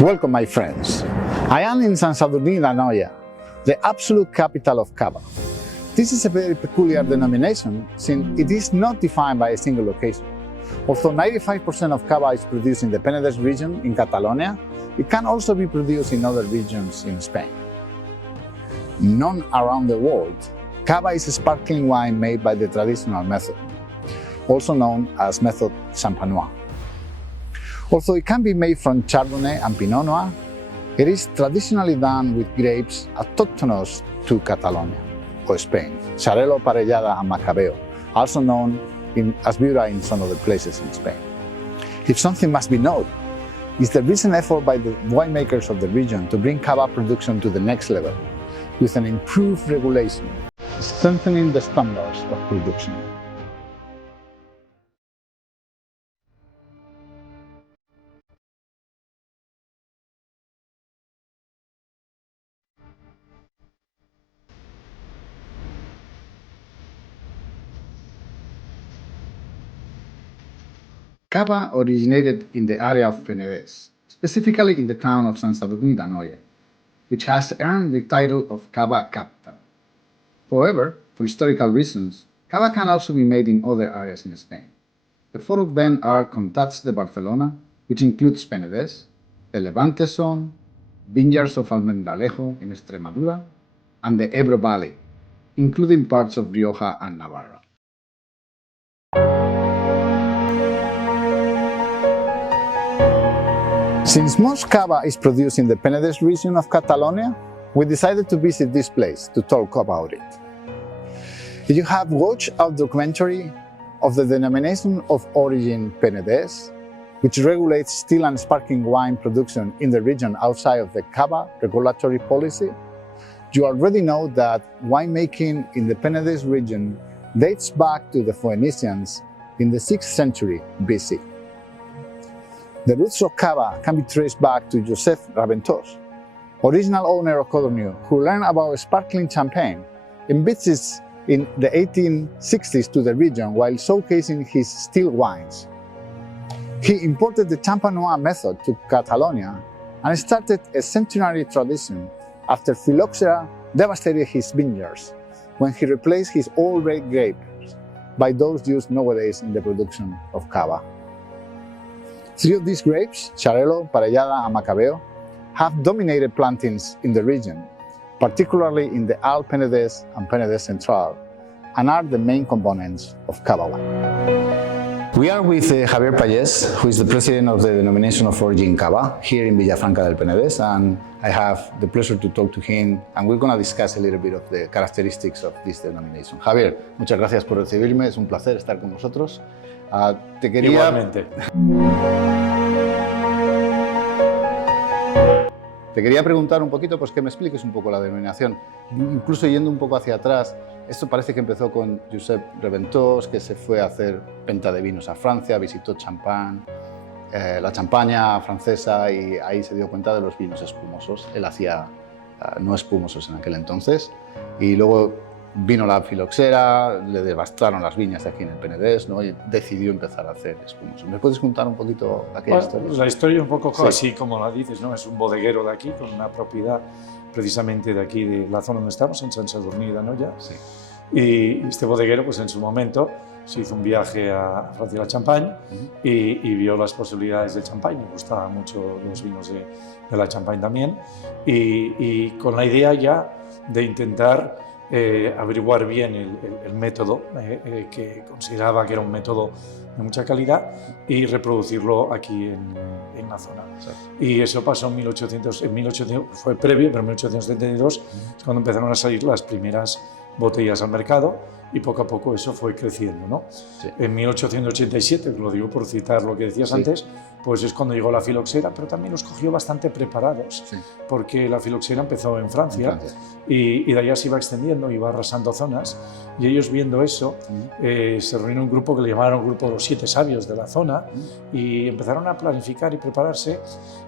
Welcome, my friends. I am in San Sadurní d'Anoia, the absolute capital of Cava. This is a very peculiar denomination since it is not defined by a single location. Although 95% of Cava is produced in the Penedès region in Catalonia, it can also be produced in other regions in Spain. Known around the world, Cava is a sparkling wine made by the traditional method, also known as method Champenois. Although it can be made from Chardonnay and Pinot Noir, it is traditionally done with grapes autochthonous to Catalonia, or Spain, Xarel·lo, Parellada and Macabeo, also known as Viura in some other places in Spain. If something must be noted, is the recent effort by the winemakers of the region to bring Cava production to the next level, with an improved regulation, strengthening the standards of production. Cava originated in the area of Penedès, specifically in the town of San Sadurní d'Anoia, which has earned the title of Cava capital. However, for historical reasons, Cava can also be made in other areas in Spain. The four of them are Comtats de Barcelona, which includes Penedès, the Levante zone, vineyards of Almendralejo in Extremadura, and the Ebro Valley, including parts of Rioja and Navarra. Since most Cava is produced in the Penedès region of Catalonia, we decided to visit this place to talk about it. If you have watched our documentary of the denomination of origin Penedès, which regulates still and sparkling wine production in the region outside of the Cava regulatory policy, you already know that winemaking in the Penedès region dates back to the Phoenicians in the 6th century BC. The roots of Cava can be traced back to Joseph Raventós, original owner of Codorniu, who learned about sparkling champagne and visits in the 1860s to the region while showcasing his still wines. He imported the Champenois method to Catalonia and started a centenary tradition after phylloxera devastated his vineyards, when he replaced his old red grapes by those used nowadays in the production of Cava. Three of these grapes, Xarel·lo, Parellada and Macabeo, have dominated plantings in the region, particularly in the Alt Penedès and Penedès Central, and are the main components of Cava wine. We are with Javier Pallés, who is the president of the denomination of origin Cava here in Villafranca del Penedès, and I have the pleasure to talk to him, and we're going to discuss a little bit of the characteristics of this denomination. Javier, muchas gracias por recibirme, es un placer estar con vosotros. Igualmente. Te quería preguntar un poquito, pues que me expliques un poco la denominación. Incluso yendo un poco hacia atrás, esto parece que empezó con Josep Raventós, que se fue a hacer venta de vinos a Francia, visitó Champagne la champaña francesa, y ahí se dio cuenta de los vinos espumosos. Él hacía no espumosos en aquel entonces, y luego vino la filoxera, le devastaron las viñas de aquí en el Penedès, ¿no? Y decidió empezar a hacer espumosos. ¿Me puedes contar un poquito aquella historia? La historia un poco Sí. así como la dices, ¿no? Es un bodeguero de aquí, con una propiedad precisamente de aquí, de la zona donde estamos, en Sant Sadurní d'Anoia. Sí. Y este bodeguero, pues en su momento, se hizo un viaje a Francia, a la Champagne, y vio las posibilidades del champán. Me gustaban mucho los vinos de la Champagne también, y con la idea ya de intentar averiguar bien el método, que consideraba que era un método de mucha calidad, y reproducirlo aquí en la zona. Exacto. Y eso pasó en 1800, fue previo, pero en 1872 es cuando empezaron a salir las primeras botellas al mercado, y poco a poco eso fue creciendo, ¿no? Sí. En 1887, lo digo por citar lo que decías Sí. antes, pues es cuando llegó la filoxera, pero también los cogió bastante preparados, Sí. porque la filoxera empezó en Francia, En Francia. y de allá se iba extendiendo, iba arrasando zonas, y ellos viendo eso, se reunió un grupo que le llamaron Grupo de los 7 Sabios de la zona, y empezaron a planificar y prepararse,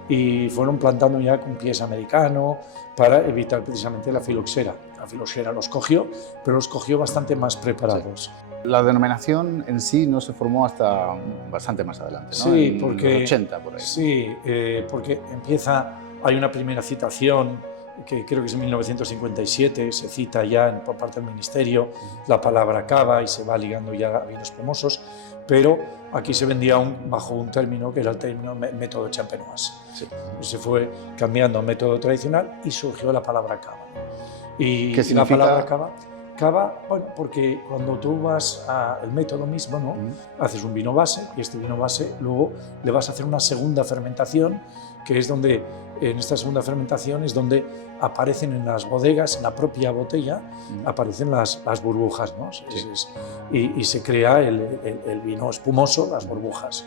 y fueron plantando ya con pies americano para evitar precisamente la filoxera. La filoxera los cogió, pero los cogió bastante más preparados. La denominación en sí no se formó hasta bastante más adelante, ¿no? Sí, en porque los 80 por ahí. Sí, porque hay una primera citación que creo que es en 1957, se cita ya por parte del Ministerio la palabra cava, y se va ligando ya a vinos espumosos, pero aquí se vendía bajo un término que era el término método champenoise. Sí. Se fue cambiando a método tradicional y surgió la palabra cava. Y ¿Qué significa? la palabra cava, bueno, porque cuando tú vas al método mismo, ¿no? Haces un vino base, y este vino base luego le vas a hacer una segunda fermentación, que es donde, en esta segunda fermentación es donde aparecen en las bodegas, en la propia botella, aparecen las burbujas, ¿no? Sí. Y se crea el vino espumoso, las burbujas.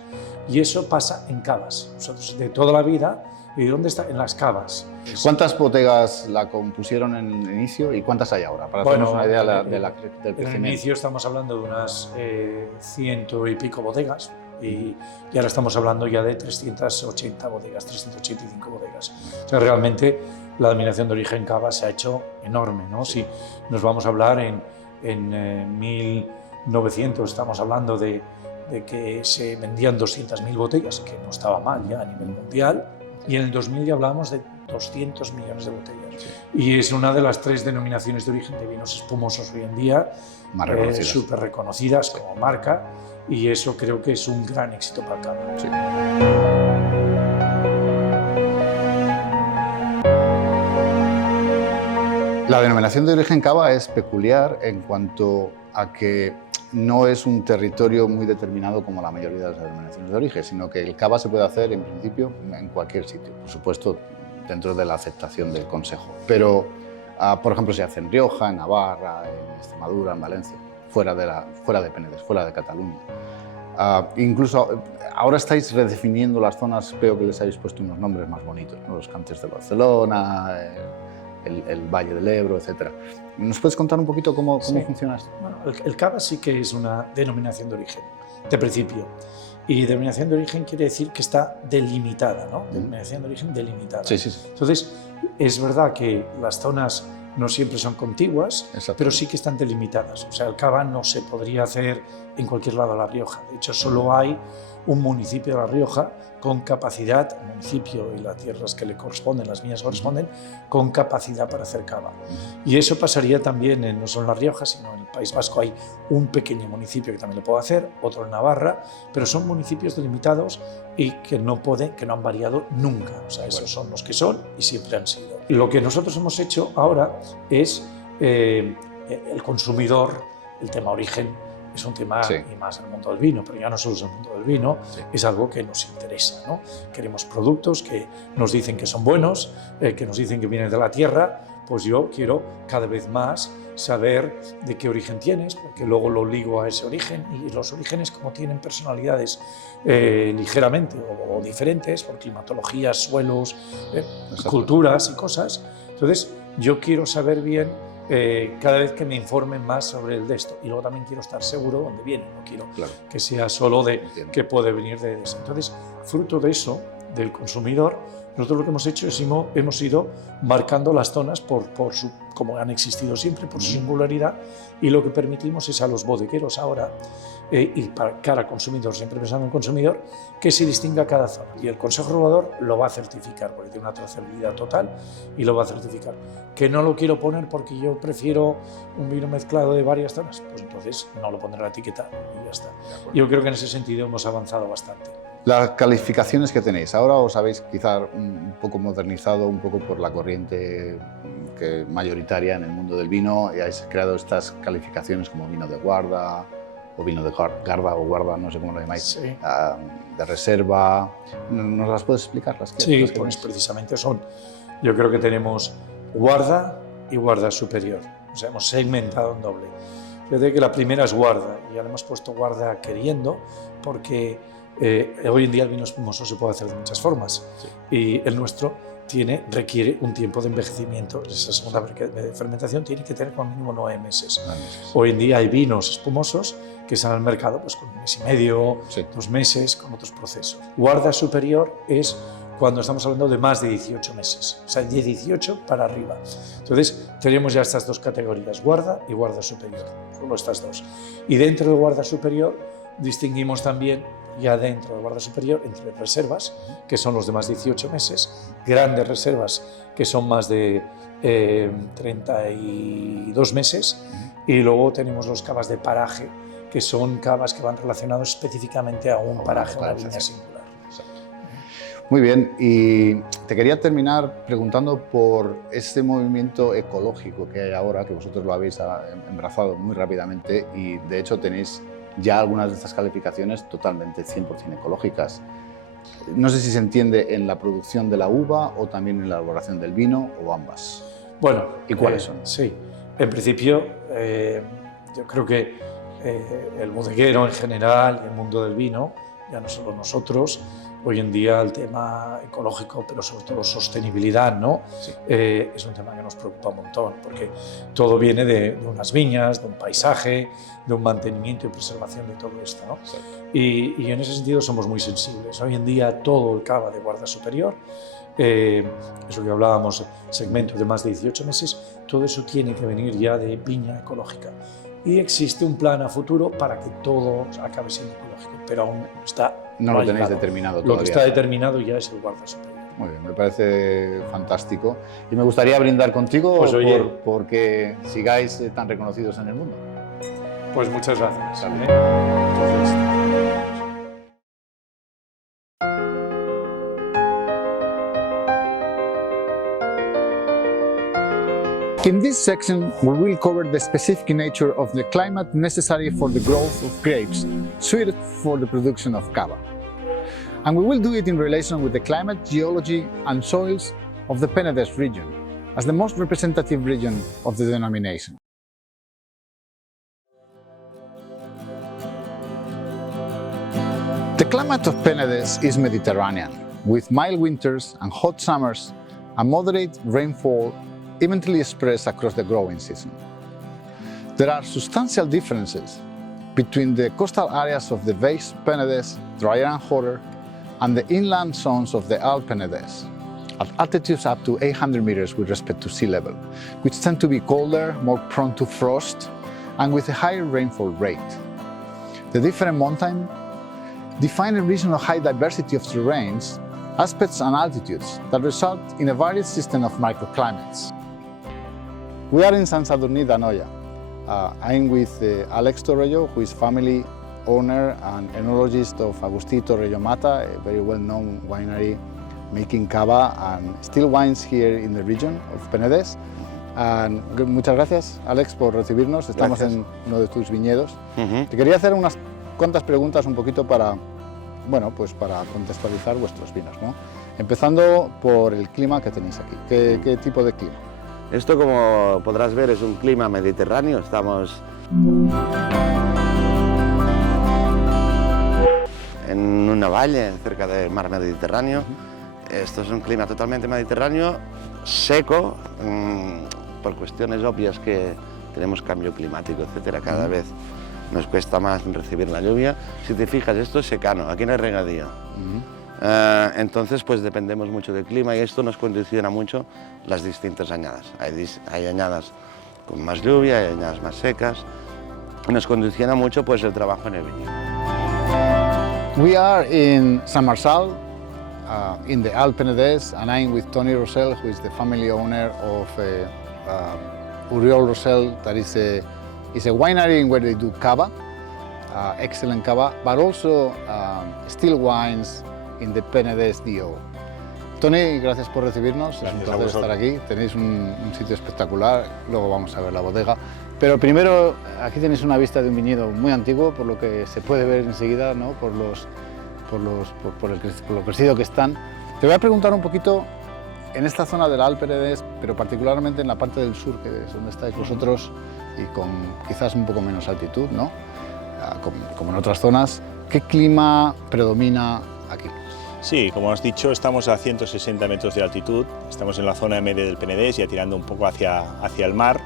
Y eso pasa en cavas. Nosotros de toda la vida, ¿y dónde está? En las cavas. ¿Cuántas bodegas la compusieron en el inicio y cuántas hay ahora? Para hacernos una idea del En crecimiento. el inicio estamos hablando de unas 100 y pico bodegas, y ahora estamos hablando ya de 380 bodegas, 385 bodegas. O sea, realmente la denominación de origen cava se ha hecho enorme, ¿no? Si nos vamos a hablar en 1900, estamos hablando de que se vendían 200.000 botellas, que no estaba mal ya a nivel mundial, y en el 2000 ya hablábamos de 200 millones de botellas. Sí. Y es una de las 3 denominaciones de origen de vinos espumosos hoy en día, Más reconocidas. súper reconocidas como marca, y eso creo que es un gran éxito para Cava. Sí. La denominación de origen cava es peculiar en cuanto a que no es un territorio muy determinado como la mayoría de las denominaciones de origen, sino que el cava se puede hacer en principio en cualquier sitio, por supuesto dentro de la aceptación del Consejo. Pero, por ejemplo, se hace en Rioja, en Navarra, en Extremadura, en Valencia, fuera de Penedès, fuera de Cataluña. Incluso ahora estáis redefiniendo las zonas, veo que les habéis puesto unos nombres más bonitos, ¿no? Los Canters de Barcelona, el Valle del Ebro, etc. ¿Nos puedes contar un poquito cómo funciona esto? Bueno, el cava sí que es una denominación de origen, de principio. Y denominación de origen quiere decir que está delimitada, ¿no? Denominación de origen delimitada. Sí, sí, sí. Entonces, es verdad que las zonas no siempre son contiguas, pero sí que están delimitadas. O sea, el cava no se podría hacer en cualquier lado de La Rioja. De hecho, solo hay un municipio de La Rioja con capacidad, el municipio y las tierras que le corresponden, las viñas corresponden, con capacidad para hacer cava. Y eso pasaría también no solo en La Rioja, sino en el País Vasco hay un pequeño municipio que también lo puede hacer, otro en Navarra, pero son municipios delimitados y que no han variado nunca. O sea, esos son los que son y siempre han sido. Lo que nosotros hemos hecho ahora es el consumidor, el tema origen, es un tema, y más en el mundo del vino, pero ya no solo es el mundo del vino, es algo que nos interesa, ¿no? Queremos productos que nos dicen que son buenos, que nos dicen que vienen de la tierra. Pues yo quiero cada vez más saber de qué origen tienes, porque luego lo ligo a ese origen, y los orígenes, como tienen personalidades ligeramente o diferentes por climatologías, suelos, culturas y cosas, entonces yo quiero saber bien cada vez que me informen más sobre el de esto. Y luego también quiero estar seguro de dónde viene, no quiero que sea solo de que puede venir de eso. Entonces, fruto de eso, del consumidor, nosotros lo que hemos hecho es hemos ido marcando las zonas como han existido siempre, por su singularidad, y lo que permitimos es a los bodegueros ahora, y para cada consumidor, siempre pensando en consumidor, que se distinga cada zona. Y el Consejo Regulador lo va a certificar, porque tiene una trazabilidad total y lo va a certificar. Que no lo quiero poner porque yo prefiero un vino mezclado de varias zonas, pues entonces no lo pondré en la etiqueta y ya está. Yo creo que en ese sentido hemos avanzado bastante. Las calificaciones que tenéis, ahora os habéis quizá un poco modernizado, un poco por la corriente mayoritaria en el mundo del vino, y habéis creado estas calificaciones como vino de guarda, o vino de garda o guarda, no sé cómo lo llamáis, de reserva. ¿Nos las puedes explicar? Sí, pues precisamente son. Yo creo que tenemos guarda y guarda superior. O sea, hemos segmentado en doble. Fíjate que la primera es guarda, y ya le hemos puesto guarda queriendo, porque hoy en día el vino espumoso se puede hacer de muchas formas, y el nuestro requiere un tiempo de envejecimiento. Esa segunda fermentación tiene que tener como mínimo 9 meses. Hoy en día hay vinos espumosos que salen al mercado pues, con 1 mes y medio, 2 meses, con otros procesos. Guarda superior es cuando estamos hablando de más de 18 meses, o sea, de 18 para arriba. Entonces, tenemos ya estas dos categorías, guarda y guarda superior, solo estas dos. Y dentro de guarda superior distinguimos también, ya dentro de guarda superior, entre reservas, que son los de más de 18 meses, grandes reservas, que son más de 32 meses, y luego tenemos los cavas de paraje, que son cavas que van relacionados específicamente a un paraje, una viña singular. Muy bien, y te quería terminar preguntando por este movimiento ecológico que hay ahora, que vosotros lo habéis embrazado muy rápidamente, y de hecho tenéis ya algunas de estas calificaciones totalmente 100% ecológicas. No sé si se entiende en la producción de la uva o también en la elaboración del vino, o ambas. Bueno, ¿y cuáles son? Sí, en principio yo creo que el bodeguero en general, el mundo del vino, ya no solo nosotros, hoy en día el tema ecológico, pero sobre todo sostenibilidad, ¿no? Sí. Es un tema que nos preocupa un montón, porque todo viene de unas viñas, de un paisaje, de un mantenimiento y preservación de todo esto, ¿no? Sí. Y en ese sentido somos muy sensibles. Hoy en día todo el cava de guarda superior, eso que hablábamos, segmento de más de 18 meses, todo eso tiene que venir ya de viña ecológica. Y existe un plan a futuro para que todo acabe siendo ecológico, pero aún no lo tenéis determinado todavía. Lo que está determinado ya es el guarda superior. Muy bien, me parece fantástico. Y me gustaría brindar contigo pues, porque sigáis tan reconocidos en el mundo. Pues muchas gracias. In this section, we will cover the specific nature of the climate necessary for the growth of grapes suited for the production of cava. And we will do it in relation with the climate, geology and soils of the Penedès region, as the most representative region of the denomination. The climate of Penedès is Mediterranean, with mild winters and hot summers, and moderate rainfall evenly spreads across the growing season. There are substantial differences between the coastal areas of the Weiss Penedès, drier and hotter, and the inland zones of the Alpes Penedès, at altitudes up to 800 meters with respect to sea level, which tend to be colder, more prone to frost, and with a higher rainfall rate. The different mountains define a region of high diversity of terrains, aspects and altitudes that result in a varied system of microclimates. We are in Sant Sadurní d'Anoia. I'm with Alex Torrello, who is family owner and enologist of Agustí Torrello Mata, a very well-known winery making cava and still wines here in the region of Penedès. And muchas gracias, Alex, por recibirnos. Estamos en uno de tus viñedos. Te quería hacer unas cuantas preguntas un poquito para, bueno, pues para contextualizar vuestros vinos, ¿no? Empezando por el clima que tenéis aquí. ¿Qué tipo de clima? Esto, como podrás ver, es un clima mediterráneo. Estamos en una valle cerca del mar Mediterráneo. Esto es un clima totalmente mediterráneo, seco, por cuestiones obvias que tenemos cambio climático, etcétera, cada vez nos cuesta más recibir la lluvia. Si te fijas, esto es secano, aquí no hay regadío. Entonces, pues dependemos mucho del clima y esto nos condiciona mucho las distintas añadas. Hay añadas con más lluvia, hay añadas más secas, y nos condiciona mucho pues el trabajo en el viñedo. We are in Saint-Marçal, in the Alt Penedès, and I'm with Tony Rossell, who is the family owner of Oriol Rossell, that is a winery in where they do cava, excellent cava, but also still wines in the Penedès DO. Tony, gracias por recibirnos, es un placer estar aquí, tenéis un sitio espectacular, luego vamos a ver la bodega. Pero primero, aquí tenéis una vista de un viñedo muy antiguo, por lo que se puede ver enseguida, ¿no? por lo crecido que están. Te voy a preguntar un poquito, en esta zona del Alt Penedès, pero particularmente en la parte del sur, que es donde estáis vosotros, y con quizás un poco menos altitud, ¿no? Como en otras zonas, ¿qué clima predomina aquí? Sí, como has dicho, estamos a 160 metros de altitud, estamos en la zona media del Penedès, ya tirando un poco hacia el mar.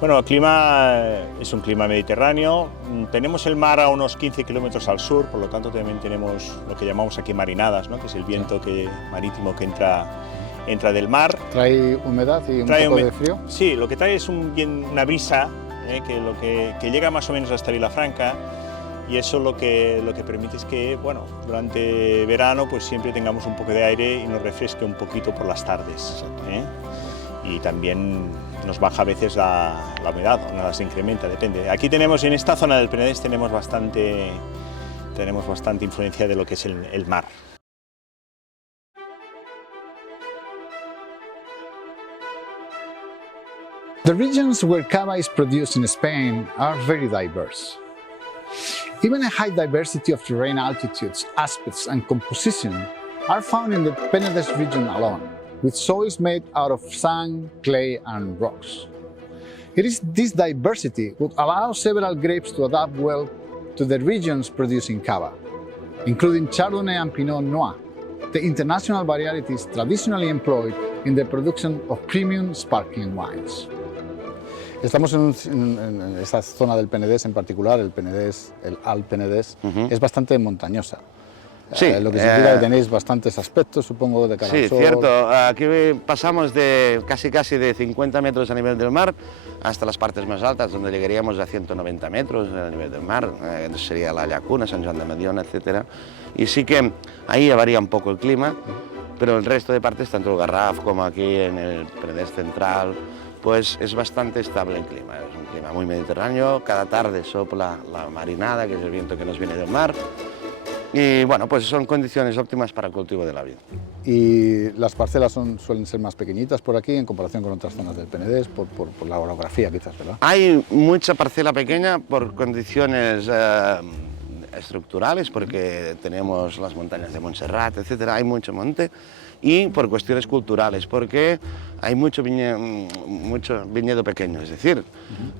Bueno, el clima es un clima mediterráneo, tenemos el mar a unos 15 kilómetros al sur, por lo tanto también tenemos lo que llamamos aquí marinadas, ¿no? Que es el viento marítimo que entra del mar. ¿Trae humedad y un poco de frío? Sí, lo que trae es una brisa que llega más o menos hasta Vilafranca, y eso lo que permite es que, bueno, durante verano pues siempre tengamos un poco de aire y nos refresque un poquito por las tardes. Y también nos baja a veces la humedad, o nos incrementa, depende. Aquí tenemos, en esta zona del Penedès, tenemos bastante influencia de lo que es el mar. The regions where cava is produced in Spain are very diverse. Even a high diversity of terrain altitudes, aspects and composition are found in the Penedès region alone, with soils made out of sand, clay and rocks. It is this diversity would allow several grapes to adapt well to the regions producing cava, including Chardonnay and Pinot Noir, the international varieties traditionally employed in the production of premium sparkling wines. Estamos en esta zona del Penedès en particular, el Alt Penedès, es bastante montañosa. Sí, lo que significa que tenéis bastantes aspectos, supongo, de cara al sol. Sí, cierto. Aquí pasamos de casi de 50 metros a nivel del mar hasta las partes más altas, donde llegaríamos a 190 metros a nivel del mar. Sería la Llacuna, Sant Joan de Mediona, etc. Y sí que ahí varía un poco el clima, pero el resto de partes, tanto el Garraf como aquí en el Penedès central, pues es bastante estable el clima. Es un clima muy mediterráneo, cada tarde sopla la marinada, que es el viento que nos viene del mar. Y bueno, pues son condiciones óptimas para el cultivo de la vid. Y las parcelas suelen ser más pequeñitas por aquí en comparación con otras zonas del Penedès, por la orografía quizás, ¿verdad? Hay mucha parcela pequeña por condiciones estructurales, porque tenemos las montañas de Montserrat, etcétera, hay mucho monte, y por cuestiones culturales, porque hay mucho viñedo pequeño, es decir,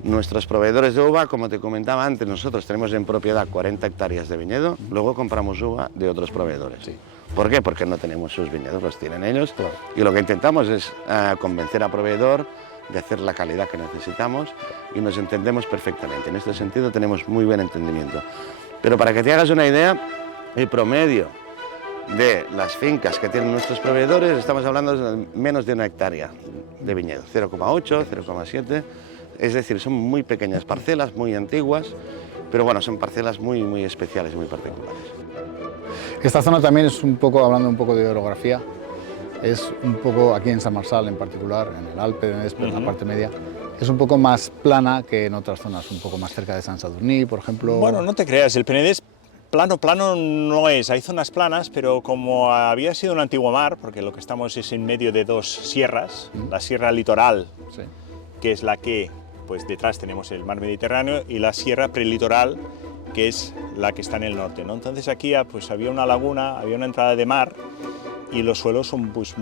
nuestros proveedores de uva, como te comentaba antes, nosotros tenemos en propiedad 40 hectáreas de viñedo, luego compramos uva de otros proveedores. Sí. ¿Por qué? Porque no tenemos sus viñedos, los tienen ellos, Claro. Y lo que intentamos es convencer al proveedor de hacer la calidad que necesitamos, y nos entendemos perfectamente. En este sentido tenemos muy buen entendimiento. Pero para que te hagas una idea, el promedio de las fincas que tienen nuestros proveedores, estamos hablando de menos de 1 hectárea de viñedo, 0,8, 0,7, es decir, son muy pequeñas parcelas, muy antiguas, pero bueno, son parcelas muy especiales, muy particulares. Esta zona también es un poco, hablando un poco de orografía, es un poco, aquí en Saint-Marçal en particular, en el Alt Penedès, en la parte media, es un poco más plana que en otras zonas, un poco más cerca de Sant-Sadurní, por ejemplo. Bueno, no te creas, el Penedès plano no es, hay zonas planas, pero como había sido un antiguo mar, porque lo que estamos es en medio de dos sierras, la sierra litoral, Sí. que es la que, pues detrás tenemos el mar Mediterráneo, y la sierra prelitoral, que es la que está en el norte, ¿no? Entonces aquí pues había una laguna, había una entrada de mar, y los suelos son, pues,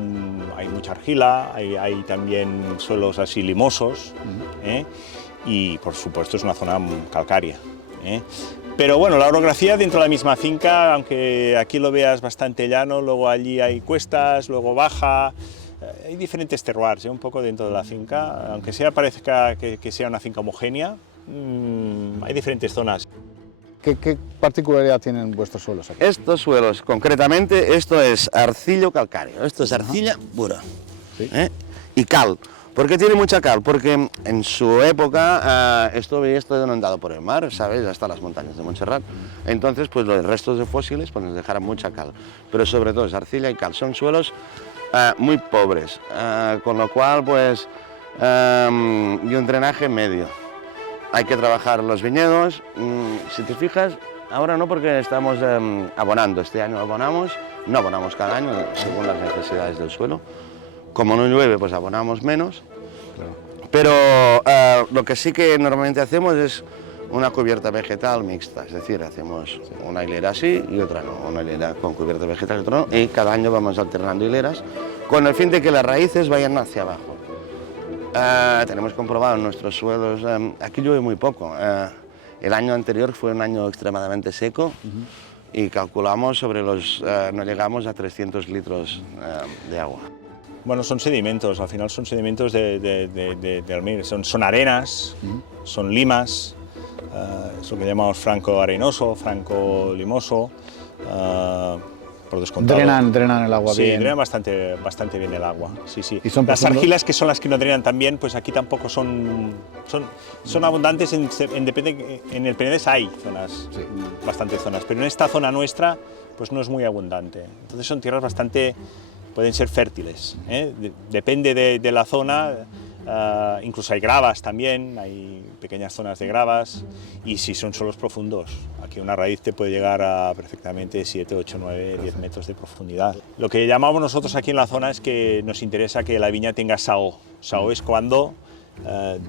hay mucha argila, hay también suelos así limosos, y por supuesto es una zona calcárea. Pero bueno, la orografía dentro de la misma finca, aunque aquí lo veas bastante llano, luego allí hay cuestas, luego baja, hay diferentes terroirs, un poco dentro de la finca, aunque parezca que sea una finca homogénea, hay diferentes zonas. ¿Qué particularidad tienen vuestros suelos aquí? Estos suelos, concretamente, esto es arcillo calcáreo, esto es arcilla pura, Sí. y cal. ¿Por qué tiene mucha cal? Porque en su época esto había estado inundado por el mar, ¿sabes? Hasta las montañas de Montserrat. Entonces, pues los restos de fósiles pues, nos dejaron mucha cal. Pero sobre todo es arcilla y cal. Son suelos muy pobres, con lo cual, pues, y un drenaje medio. Hay que trabajar los viñedos. Si te fijas, ahora no porque estamos abonando. Este año abonamos, no abonamos cada año según las necesidades del suelo. Como no llueve, pues abonamos menos. Pero lo que sí que normalmente hacemos es una cubierta vegetal mixta. Es decir, hacemos una hilera así y otra no. Una hilera con cubierta vegetal y otra no. Y cada año vamos alternando hileras con el fin de que las raíces vayan hacia abajo. Tenemos comprobado en nuestros suelos, aquí llueve muy poco. El año anterior fue un año extremadamente seco y calculamos sobre no llegamos a 300 litros de agua. Bueno, son sedimentos, al final son sedimentos del mar, son arenas, son limas, es lo que llamamos franco arenoso, franco limoso, por descontado. Drenan el agua sí, bien. Sí, drenan bastante bien el agua, sí, sí. ¿Y son las profundos? argilas, que son las que no drenan tan bien, pues aquí tampoco son abundantes, en el Penedès hay zonas, Sí. bastantes zonas, pero en esta zona nuestra pues no es muy abundante. Entonces son tierras pueden ser fértiles, ¿eh? Depende de la zona, incluso hay gravas también, hay pequeñas zonas de gravas, y si son suelos profundos, aquí una raíz te puede llegar a perfectamente 7, 8, 9, 10 metros de profundidad. Lo que llamamos nosotros aquí en la zona es que nos interesa que la viña tenga saó. Saó es cuando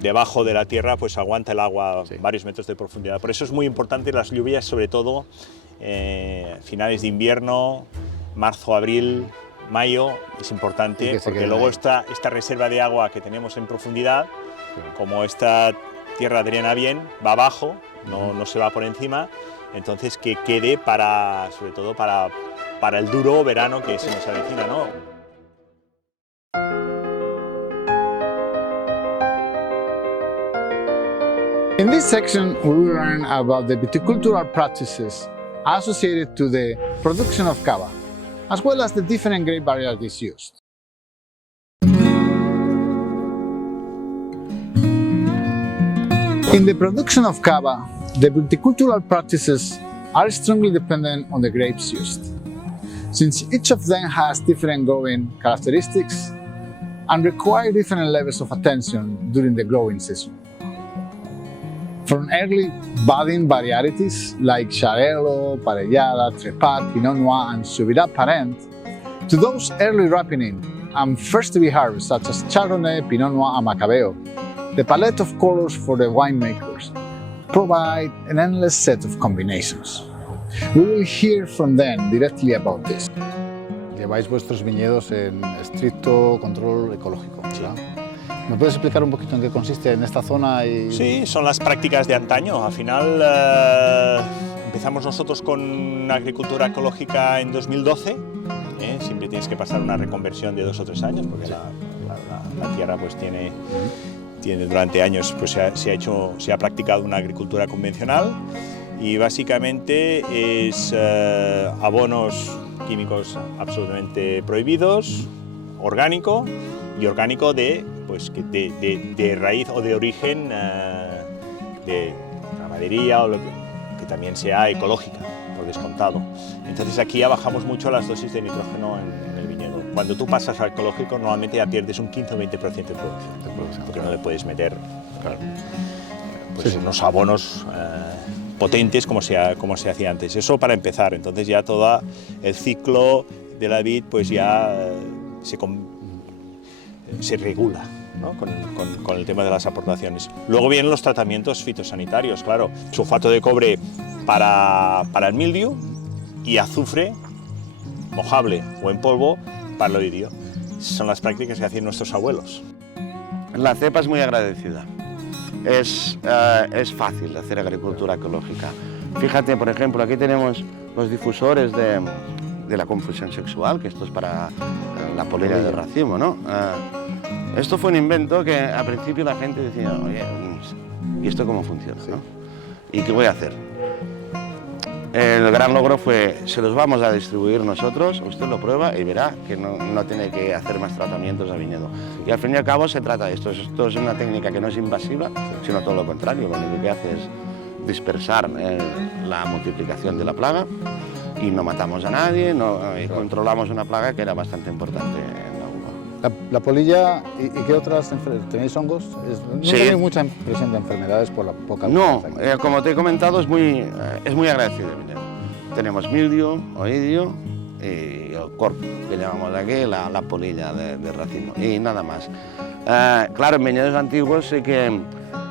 debajo de la tierra pues aguanta el agua varios metros de profundidad. Por eso es muy importante las lluvias, sobre todo finales de invierno, marzo, abril, mayo, es importante porque luego esta reserva de agua que tenemos en profundidad, como esta tierra drena bien, va abajo, no se va por encima, entonces que quede sobre todo para el duro verano que se nos avecina, ¿no? In this section, we will learn about the viticultural practices associated to the production of cava, as well as the different grape varieties used. In the production of cava, the viticultural practices are strongly dependent on the grapes used, since each of them has different growing characteristics and require different levels of attention during the growing season. From early budding varieties like Xarel·lo, Parellada, Trepat, Pinot Noir, and Subirat Parent, to those early ripening and first to be harvested such as Chardonnay, Pinot Noir, and Macabeo, the palette of colors for the winemakers provide an endless set of combinations. We will hear from them directly about this. Lleváis vuestros viñedos en estricto control ecológico, ¿verdad? ¿Me puedes explicar un poquito en qué consiste en esta zona? Sí, son las prácticas de antaño. Al final empezamos nosotros con agricultura ecológica en 2012. Siempre tienes que pasar una reconversión de 2 o 3 años porque la tierra pues tiene durante años pues se ha practicado una agricultura convencional y básicamente es abonos químicos absolutamente prohibidos, orgánico y orgánico de raíz o de origen de ganadería o que también sea ecológica, por descontado. Entonces aquí ya bajamos mucho las dosis de nitrógeno en el viñedo. Cuando tú pasas al ecológico normalmente ya pierdes un 15 o 20% de producción, porque no le puedes meter unos abonos potentes como se hacía antes. Eso para empezar. Entonces ya todo el ciclo de la vid pues ya se regula, ¿no? con el tema de las aportaciones. Luego vienen los tratamientos fitosanitarios, claro, sulfato de cobre para el mildiu y azufre mojable o en polvo para el oidio. Son las prácticas que hacían nuestros abuelos. La cepa es muy agradecida. Es fácil hacer agricultura ecológica, Fíjate, por ejemplo, aquí tenemos los difusores de la confusión sexual, que esto es para la polilla de racimo, ¿no? Esto fue un invento que al principio la gente decía, oye, ¿y esto cómo funciona? ¿No? ¿Y qué voy a hacer? El gran logro fue, se los vamos a distribuir nosotros, usted lo prueba y verá que no tiene que hacer más tratamientos a viñedo. Y al fin y al cabo se trata de esto, esto es una técnica que no es invasiva, sino todo lo contrario, lo único que hace es dispersar la multiplicación de la plaga y no matamos a nadie, y controlamos una plaga que era bastante importante en la uva. La polilla, ¿y qué otras tenéis hongos? No Sí. tenéis mucha impresión de enfermedades por la poca No, luz aquí. como te he comentado, es muy agradecido el viñedo. Tenemos mildio, oidio y el corp, que llamamos aquí, la polilla de racimo, y nada más. Claro, en viñedos antiguos sí que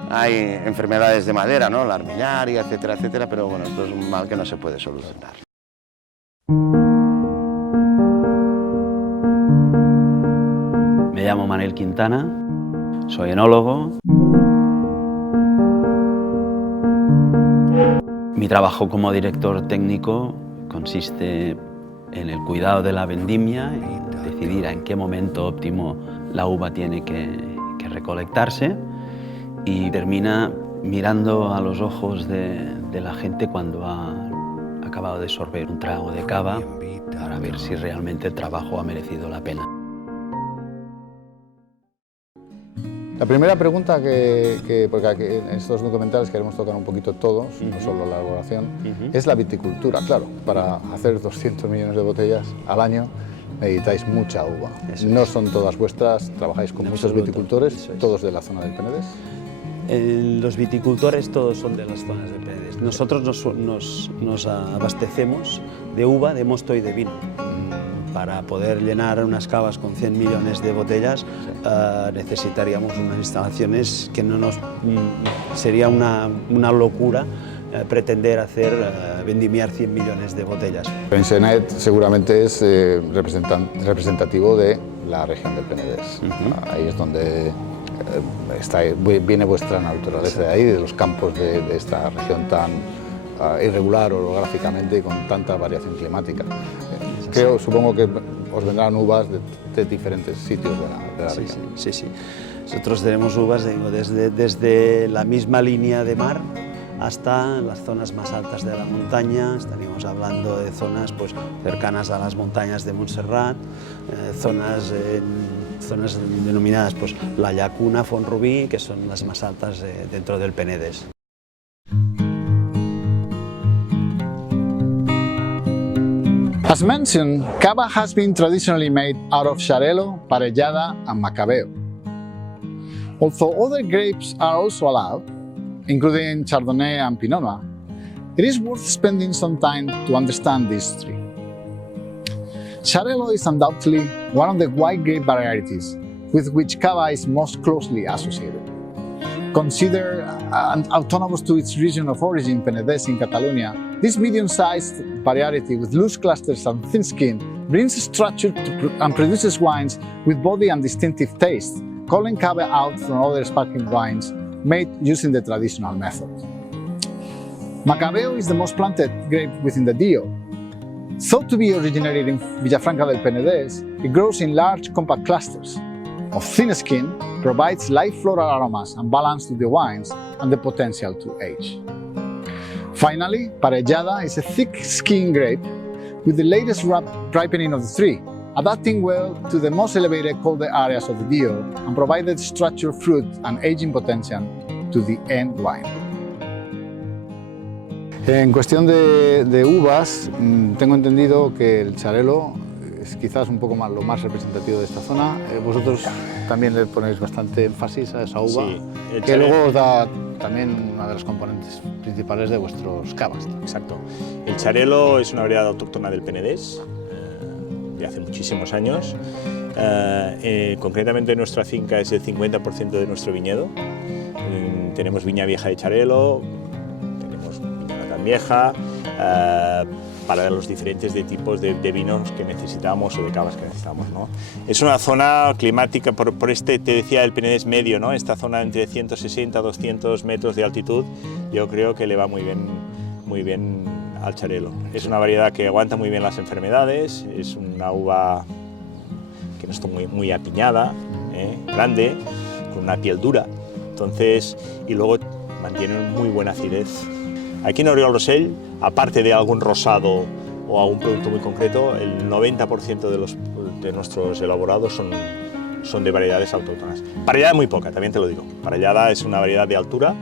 hay enfermedades de madera, ¿no? La armillaria, etcétera, etcétera, pero bueno, esto es un mal que no se puede solucionar. Me llamo Manel Quintana, soy enólogo. Mi trabajo como director técnico consiste en el cuidado de la vendimia y decidir en qué momento óptimo la uva tiene que recolectarse, y termina mirando a los ojos de la gente cuando ha acabado de sorber un trago de cava para ver si realmente el trabajo ha merecido la pena. La primera pregunta porque aquí en estos documentales queremos tocar un poquito todos, no solo la elaboración, es la viticultura. Claro, para hacer 200 millones de botellas al año necesitáis mucha uva. No son todas vuestras, trabajáis con muchos viticultores, todos de la zona del Penedés. Los viticultores todos son de las zonas del Penedés. Nosotros nos abastecemos de uva, de mosto y de vino. Para poder llenar unas cavas con 100 millones de botellas necesitaríamos unas instalaciones que sería una locura pretender vendimiar 100 millones de botellas. Pensenet seguramente es representativo de la región del Penedés. Ahí es donde viene vuestra naturaleza de ahí, de los campos de esta región tan irregular orográficamente y con tanta variación climática. Supongo que os vendrán uvas de diferentes sitios de la región. Sí. Nosotros tenemos uvas desde la misma línea de mar hasta las zonas más altas de la montaña. Estaríamos hablando de zonas pues, cercanas a las montañas de Montserrat, zonas denominadas pues, la Llacuna, Font-rubí, que son las más altas dentro del Penedés. As mentioned, cava has been traditionally made out of Xarel·lo, Parellada and Macabeo. Although other grapes are also allowed, including Chardonnay and Pinot Noir, it is worth spending some time to understand these three. Xarel·lo is undoubtedly one of the white grape varieties with which cava is most closely associated. Considered autonomous to its region of origin, Penedès in Catalonia, this medium-sized variety with loose clusters and thin skin brings structure and produces wines with body and distinctive taste, calling cava out from other sparkling wines made using the traditional method. Macabeo is the most planted grape within the Dio. Thought to be originated in Villafranca del Penedès, it grows in large compact clusters. Of thin skin, provides light floral aromas and balance to the wines and the potential to age. Finally, Parellada is a thick-skinned grape with the latest ripening of the three, adapting well to the most elevated colder areas of the Dio and provided structured fruit and aging potential to the end wine. En cuestión de uvas, tengo entendido que el Xarel·lo es quizás un poco más lo más representativo de esta zona. Vosotros también le ponéis bastante énfasis a esa uva, sí, que luego os da también una de las componentes principales de vuestros cavas. Exacto. El Xarel·lo es una variedad autóctona del Penedés de hace muchísimos años. Concretamente nuestra finca es el 50% de nuestro viñedo. Tenemos viña vieja de Xarel·lo, tenemos viña no tan vieja, para los diferentes tipos de vinos que necesitamos o de cavas que necesitamos, ¿no? Es una zona climática, por te decía, el Penedés medio, ¿no? Esta zona entre 160 a 200 metros de altitud, yo creo que le va muy bien muy bien al Xarel·lo. Es una variedad que aguanta muy bien las enfermedades, es una uva que no está muy apiñada, grande, con una piel dura, entonces, y luego mantiene muy buena acidez. Aquí en Oriol Rosell, aparte de algún rosado o algún producto muy concreto, el 90% de nuestros elaborados son de variedades autóctonas. Parellada muy poca, también te lo digo. Parellada es una variedad de altura,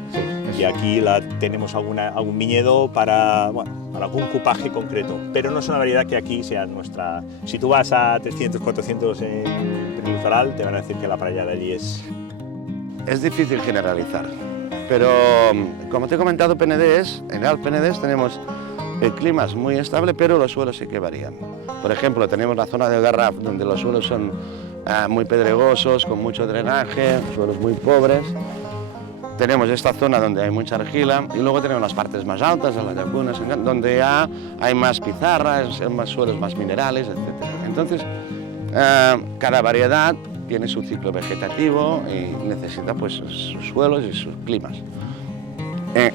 y aquí tenemos algún viñedo para algún cupaje concreto, pero no es una variedad que aquí sea nuestra. Si tú vas a 300, 400 en Península, te van a decir que la parellada allí es... Es difícil generalizar, pero como te he comentado, Penedès, en el Penedès tenemos el clima es muy estable, pero los suelos sí que varían. Por ejemplo, tenemos la zona del Garraf, donde los suelos son muy pedregosos, con mucho drenaje, suelos muy pobres. Tenemos esta zona donde hay mucha argila y luego tenemos las partes más altas, las lagunas, donde ya hay más pizarra, más suelos más minerales, etc. Entonces, cada variedad tiene su ciclo vegetativo y necesita pues sus suelos y sus climas.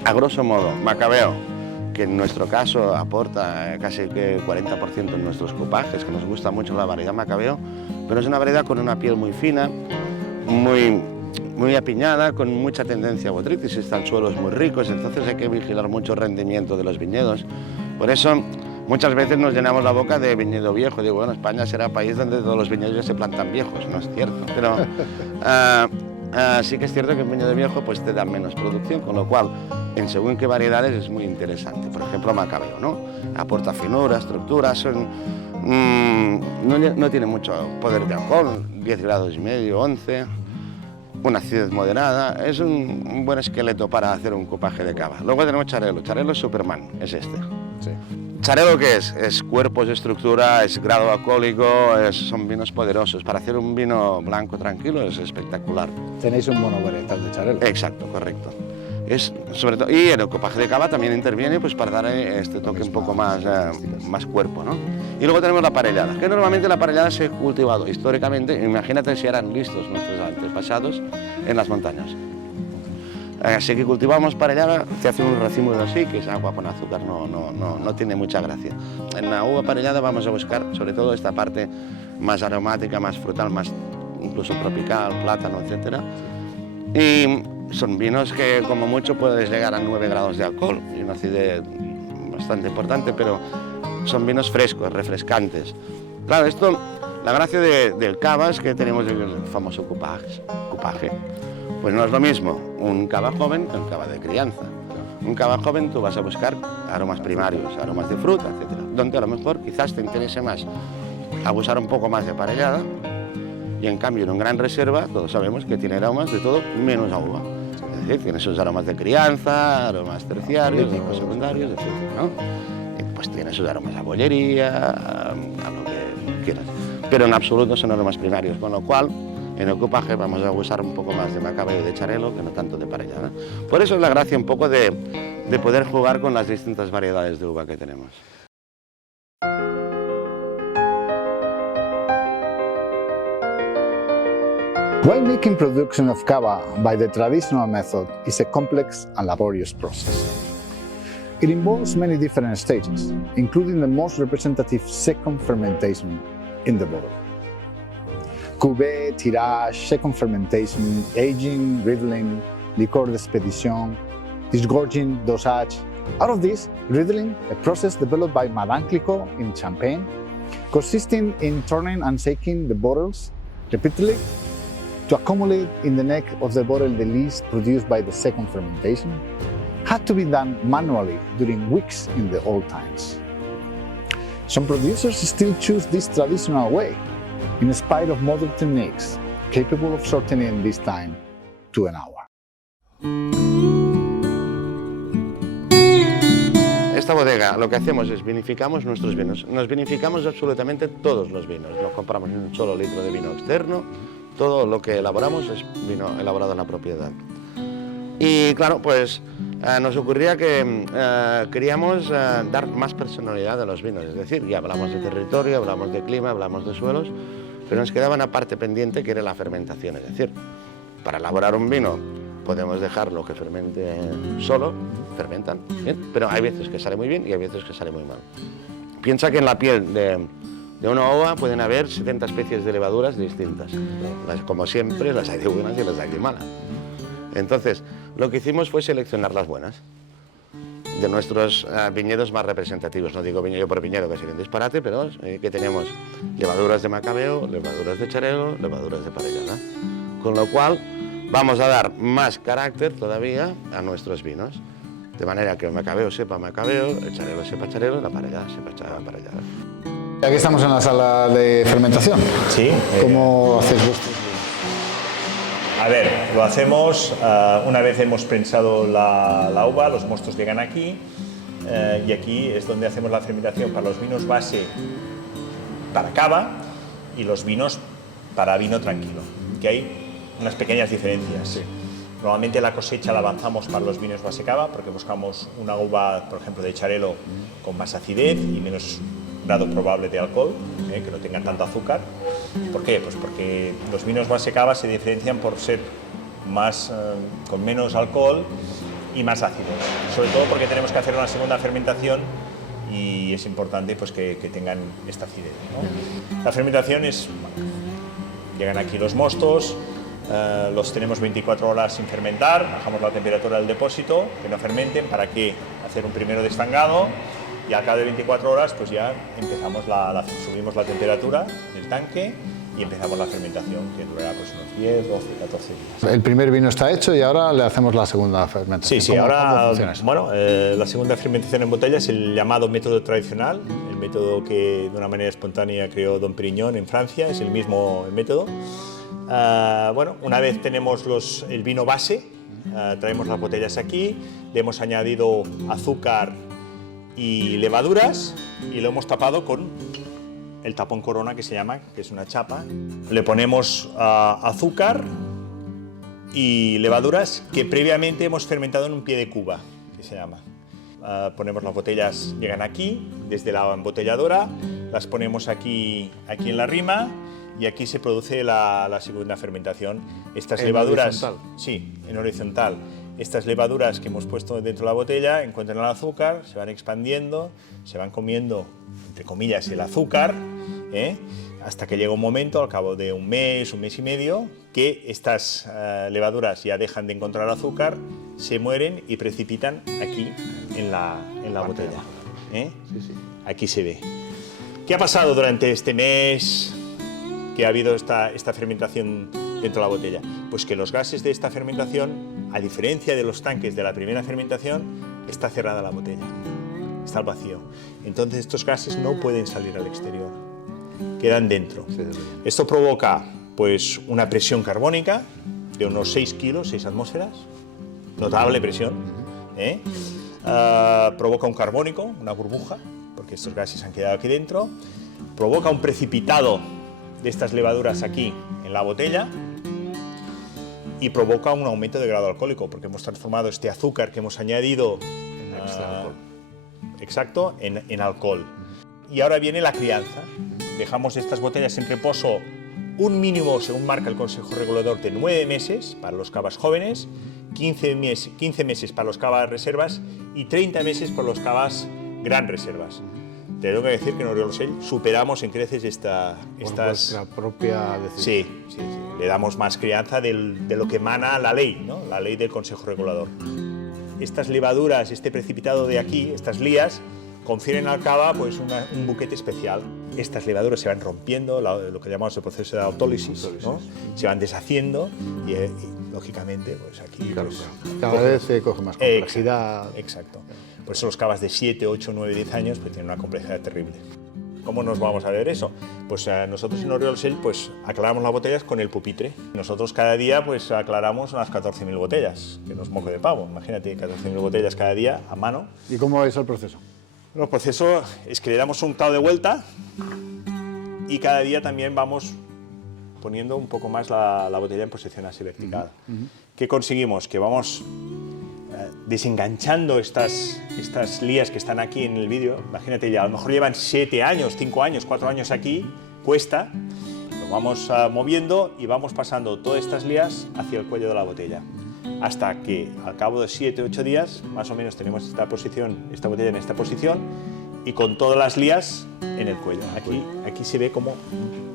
A grosso modo, Macabeo, que en nuestro caso aporta casi que 40% en nuestros cupajes, que nos gusta mucho la variedad Macabeo, pero es una variedad con una piel muy fina, muy apiñada, con mucha tendencia a botrytis, están suelos muy ricos, entonces hay que vigilar mucho el rendimiento de los viñedos. Por eso muchas veces nos llenamos la boca de viñedo viejo. Digo, bueno, España será país donde todos los viñedos ya se plantan viejos, no es cierto, pero sí que es cierto que el viñedo viejo pues te da menos producción, con lo cual en según qué variedades es muy interesante. Por ejemplo, Macabeo, ¿no? Aporta finura, estructura, no tiene mucho poder de alcohol, 10 grados y medio, 11, una acidez moderada, es un buen esqueleto para hacer un cupaje de cava. Luego tenemos Xarel·lo, Xarel·lo es Superman, es este. Sí. Xarel·lo, ¿qué es? Es cuerpos, estructura, es grado alcohólico, son vinos poderosos. Para hacer un vino blanco tranquilo es espectacular. Tenéis un monovarietal de Xarel·lo. Exacto, correcto. Es, sobre todo, y en el copaje de cava también interviene pues, para dar este toque un poco más cuerpo, ¿no? Y luego tenemos la parellada, que normalmente la parellada se ha cultivado históricamente, imagínate si eran listos nuestros antepasados en las montañas. Así que cultivamos parellada, te hacen un racimo así, que es agua con azúcar, no tiene mucha gracia. En la uva parellada vamos a buscar sobre todo esta parte más aromática, más frutal, más incluso tropical, plátano, etc. Y son vinos que como mucho puedes llegar a 9 grados de alcohol y una acidez bastante importante, pero son vinos frescos, refrescantes. Claro, esto, la gracia del cava es que tenemos el famoso cupaje. Pues no es lo mismo un cava joven que un cava de crianza. Un cava joven tú vas a buscar aromas primarios, aromas de fruta, etc. Donde a lo mejor quizás te interese más abusar un poco más de parellada, y en cambio en un gran reserva todos sabemos que tiene aromas de todo menos a uva. Es decir, tiene sus aromas de crianza, aromas terciarios, aromas secundarios, etc., ¿no? Y pues tiene sus aromas a bollería, a lo que quieras. Pero en absoluto son aromas primarios, con lo cual en el cupaje vamos a usar un poco más de Macabeo y de Xarel·lo que no tanto de parellada. Por eso es la gracia un poco de poder jugar con las distintas variedades de uva que tenemos. Winemaking production of cava by the traditional method is a complex and laborious process. It involves many different stages, including the most representative second fermentation in the bottle. Cuvée, tirage, second fermentation, aging, riddling, liqueur d'expédition, disgorging, dosage. Out of this, riddling, a process developed by Madame Clicquot in Champagne, consisting in turning and shaking the bottles repeatedly to accumulate in the neck of the bottle the yeast produced by the second fermentation, had to be done manually during weeks in the old times. Some producers still choose this traditional way, in spite of modern techniques capable of shortening this time to an hour. Esta bodega lo que hacemos es vinificamos nuestros vinos. Nos vinificamos absolutamente todos los vinos. No compramos ni un solo litro de vino externo. Todo lo que elaboramos es vino elaborado en la propiedad. Y claro, pues nos ocurría que queríamos dar más personalidad a los vinos. Es decir, ya hablamos de territorio, hablamos de clima, hablamos de suelos, pero nos quedaba una parte pendiente que era la fermentación. Es decir, para elaborar un vino podemos dejarlo que fermente solo, fermentan, ¿bien? Pero hay veces que sale muy bien y hay veces que sale muy mal. Piensa que en la piel de una uva pueden haber 70 especies de levaduras distintas. Como siempre, las hay de buenas y las hay de malas. Entonces, lo que hicimos fue seleccionar las buenas de nuestros viñedos más representativos. No digo viñedo por viñedo, que sería un disparate, pero que tenemos levaduras de Macabeo, levaduras de Xarel·lo, levaduras de Parellada. Con lo cual, vamos a dar más carácter todavía a nuestros vinos. De manera que el Macabeo sepa Macabeo, el Xarel·lo sepa Xarel·lo, la Parellada sepa Parellada. Aquí estamos en la sala de fermentación. Sí. ¿Cómo hacéis vosotros? A ver, lo hacemos una vez hemos prensado la uva, los mostos llegan aquí y aquí es donde hacemos la fermentación para los vinos base para cava y los vinos para vino tranquilo, que hay unas pequeñas diferencias. Sí. Normalmente la cosecha la avanzamos para los vinos base cava porque buscamos una uva, por ejemplo, de Xarel·lo con más acidez y menos grado probable de alcohol, que no tenga tanto azúcar. ¿Por qué? Pues porque los vinos base cava se diferencian por ser más, con menos alcohol y más ácidos. Sobre todo porque tenemos que hacer una segunda fermentación y es importante pues, que tengan esta acidez, ¿no? La fermentación es, llegan aquí los mostos, los tenemos 24 horas sin fermentar, bajamos la temperatura del depósito, que no fermenten, para que hacer un primero destangado y al cabo de 24 horas pues ya empezamos subimos la temperatura del tanque y empezamos la fermentación, que durará pues unos 10, 12, 14 días. El primer vino está hecho y ahora le hacemos la segunda fermentación. Sí, ahora, bueno, la segunda fermentación en botella es el llamado método tradicional, el método que de una manera espontánea creó Dom Pérignon en Francia, es el mismo método. Bueno, una vez tenemos el vino base, traemos las botellas aquí, le hemos añadido azúcar y levaduras y lo hemos tapado con el tapón corona, que se llama, que es una chapa. Le ponemos azúcar y levaduras que previamente hemos fermentado en un pie de cuba, que se llama. Ponemos las botellas, llegan aquí, desde la embotelladora, las ponemos aquí en la rima y aquí se produce la segunda fermentación. Estas levaduras, horizontal? Sí, en horizontal. Estas levaduras que hemos puesto dentro de la botella encuentran el azúcar, se van expandiendo, se van comiendo, entre comillas, el azúcar, hasta que llega un momento, al cabo de un mes y medio, que estas levaduras ya dejan de encontrar azúcar, se mueren y precipitan aquí en la botella. Sí, sí. Aquí se ve. ¿Qué ha pasado durante este mes que ha habido esta fermentación dentro de la botella? Pues que los gases de esta fermentación, a diferencia de los tanques de la primera fermentación, está cerrada la botella, está al vacío. Entonces estos gases no pueden salir al exterior, quedan dentro. Esto provoca pues, una presión carbónica de unos 6 kilos, 6 atmósferas, notable presión. Provoca un carbónico, una burbuja, porque estos gases han quedado aquí dentro. Provoca un precipitado de estas levaduras aquí en la botella y provoca un aumento de grado alcohólico, porque hemos transformado este azúcar que hemos añadido en alcohol. Y ahora viene la crianza. Dejamos estas botellas en reposo un mínimo, según marca el Consejo Regulador, de 9 meses para los cavas jóvenes, 15 meses para los cavas reservas y 30 meses para los cavas gran reservas. Te tengo que decir que en Oriol Rosell superamos en creces estas... Nuestra propia decisión. Sí. Le damos más crianza de lo que emana la ley, ¿no? La ley del Consejo Regulador. Estas levaduras, este precipitado de aquí, estas lías, confieren al cava pues, un buquete especial. Estas levaduras se van rompiendo, lo que llamamos el proceso de autólisis, ¿no? Se van deshaciendo y lógicamente pues aquí... Claro, pues, cada vez se coge más complejidad. Exacto. Por eso los cavas de 7, 8, 9, 10 años pues, tienen una complejidad terrible. ¿Cómo nos vamos a ver eso? Pues nosotros en Oriol Rosell pues, aclaramos las botellas con el pupitre. Nosotros cada día pues, aclaramos unas 14.000 botellas, que no es moco de pavo. Imagínate, 14.000 botellas cada día a mano. ¿Y cómo es el proceso? El proceso es que le damos un tao de vuelta y cada día también vamos poniendo un poco más la botella en posición así vertical. ¿Qué conseguimos? Que vamos desenganchando estas lías que están aquí en el vídeo. Imagínate, ya a lo mejor llevan 7 años, 5 años, 4 años aquí, cuesta. Lo vamos moviendo y vamos pasando todas estas lías hacia el cuello de la botella. hasta que al cabo de 7 o 8 días, más o menos, tenemos esta botella en esta posición y con todas las lías en el cuello. Aquí se ve como,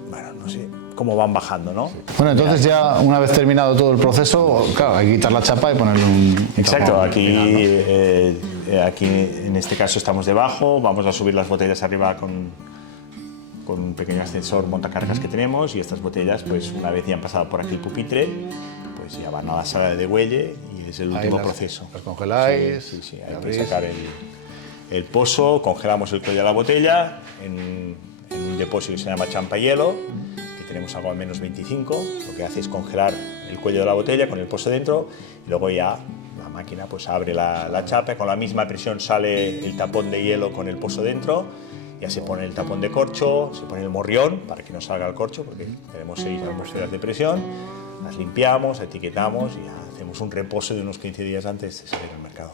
bueno, no sé, cómo van bajando, ¿no? Bueno, entonces ya una vez terminado todo el proceso, claro, hay que quitar la chapa y ponerle un Exacto, tapón aquí, final, ¿no? aquí en este caso estamos debajo, vamos a subir las botellas arriba con un pequeño ascensor montacargas que tenemos, y estas botellas, pues una vez ya han pasado por aquí el pupitre, pues ya van a la sala de degüelle y es el último proceso. Las congeláis, sí, hay que sacar el pozo, congelamos el cuello de la botella en un depósito que se llama champahielo, que tenemos algo al menos 25, lo que hace es congelar el cuello de la botella con el pozo dentro, y luego ya la máquina pues abre la chapa y con la misma presión sale el tapón de hielo con el pozo dentro, ya se pone el tapón de corcho, se pone el morrión para que no salga el corcho porque tenemos 6 atmósferas de presión, las limpiamos, etiquetamos y ya hacemos un reposo de unos 15 días antes de salir al mercado.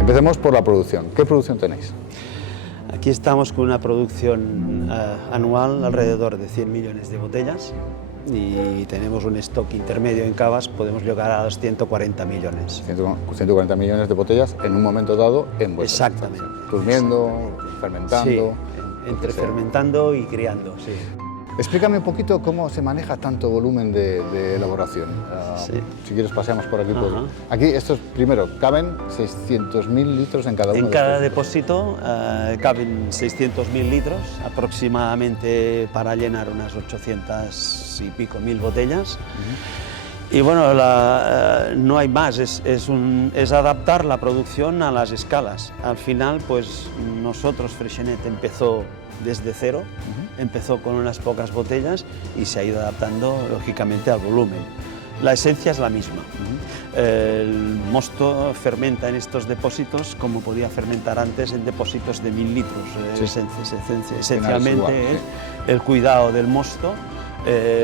Empecemos por la producción. ¿Qué producción tenéis? Aquí estamos con una producción anual alrededor de 100 millones de botellas y tenemos un stock intermedio en cavas, podemos llegar a los 140 millones. 140 millones de botellas en un momento dado en vuestra Exactamente. Durmiendo, fermentando. Sí, entre fermentando y criando, sí. Explícame un poquito cómo se maneja tanto volumen de elaboración. Sí. Si quieres paseamos por aquí. Ajá. Aquí, estos, primero, caben 600.000 litros en cada uno. En cada depósito caben 600.000 litros, aproximadamente para llenar unas 800 y pico mil botellas. Y bueno, no hay más, es adaptar la producción a las escalas. Al final, pues nosotros, Freixenet, empezó desde cero, empezó con unas pocas botellas y se ha ido adaptando, lógicamente, al volumen. La esencia es la misma. El mosto fermenta en estos depósitos como podía fermentar antes en depósitos de 1000 litros. Esencialmente es el cuidado del mosto,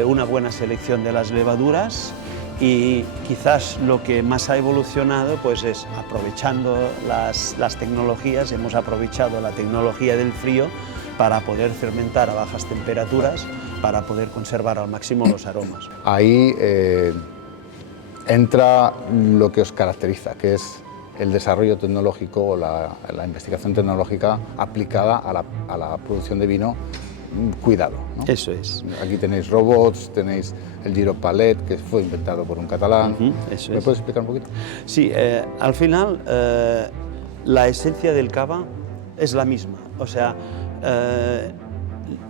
una buena selección de las levaduras, y quizás lo que más ha evolucionado pues es aprovechando las tecnologías. Hemos aprovechado la tecnología del frío para poder fermentar a bajas temperaturas, para poder conservar al máximo los aromas. Ahí entra lo que os caracteriza, que es el desarrollo tecnológico o la investigación tecnológica aplicada a la producción de vino cuidado, ¿no? Eso es. Aquí tenéis robots, tenéis el Giro Palet, que fue inventado por un catalán. Eso ¿Me es. puedes explicar un poquito? Sí, al final la esencia del cava es la misma. O sea,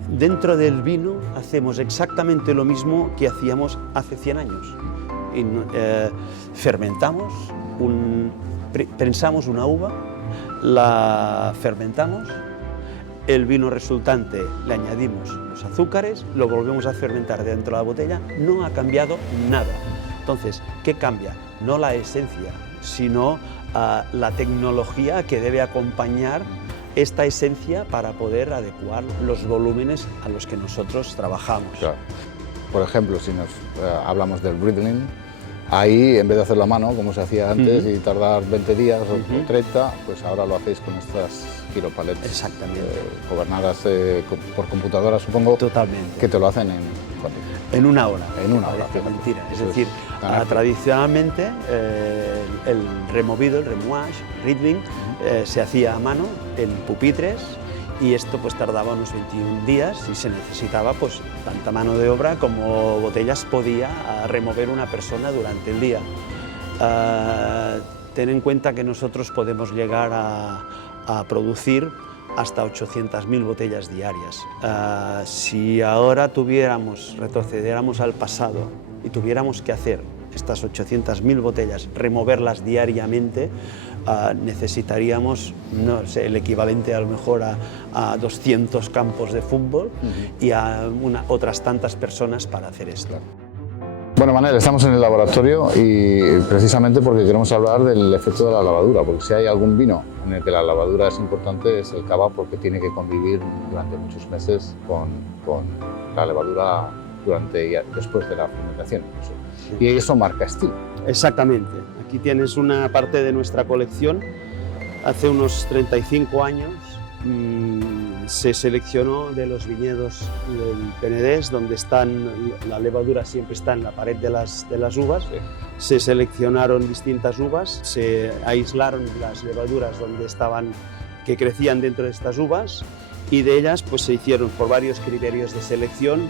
dentro del vino hacemos exactamente lo mismo que hacíamos hace 100 años. Fermentamos, prensamos una uva, la fermentamos, el vino resultante le añadimos los azúcares, lo volvemos a fermentar dentro de la botella, no ha cambiado nada. Entonces, ¿qué cambia? No la esencia, sino la tecnología que debe acompañar esta esencia para poder adecuar los volúmenes a los que nosotros trabajamos. Claro. Por ejemplo, si nos hablamos del Riedling, ahí en vez de hacerlo a mano, como se hacía antes, y tardar 20 días o 30, pues ahora lo hacéis con estas Giro Palet. Exactamente. Gobernadas por computadora, supongo. Totalmente. Que te lo hacen en una hora. En una hora. Mentira. Es Eso decir, tradicionalmente el removido, el remouage, Riedling, se hacía a mano en pupitres, y esto pues tardaba unos 21 días y se necesitaba pues tanta mano de obra como botellas podía remover una persona durante el día. Ten en cuenta que nosotros podemos llegar a producir hasta 800.000 botellas diarias. Si ahora retrocediéramos al pasado y tuviéramos que hacer estas 800.000 botellas, removerlas diariamente, necesitaríamos, no sé, el equivalente a lo mejor a 200 campos de fútbol y a otras tantas personas para hacer esto. Bueno, Manel, estamos en el laboratorio y precisamente porque queremos hablar del efecto de la lavadura, porque si hay algún vino en el que la lavadura es importante es el cava, porque tiene que convivir durante muchos meses con la levadura durante y después de la fermentación. Y eso marca estilo. Exactamente. Aquí tienes una parte de nuestra colección. Hace unos 35 años se seleccionó de los viñedos del Penedés, donde la levadura siempre está en la pared de las uvas. Sí. Se seleccionaron distintas uvas, se aislaron las levaduras que crecían dentro de estas uvas, y de ellas pues se hicieron por varios criterios de selección,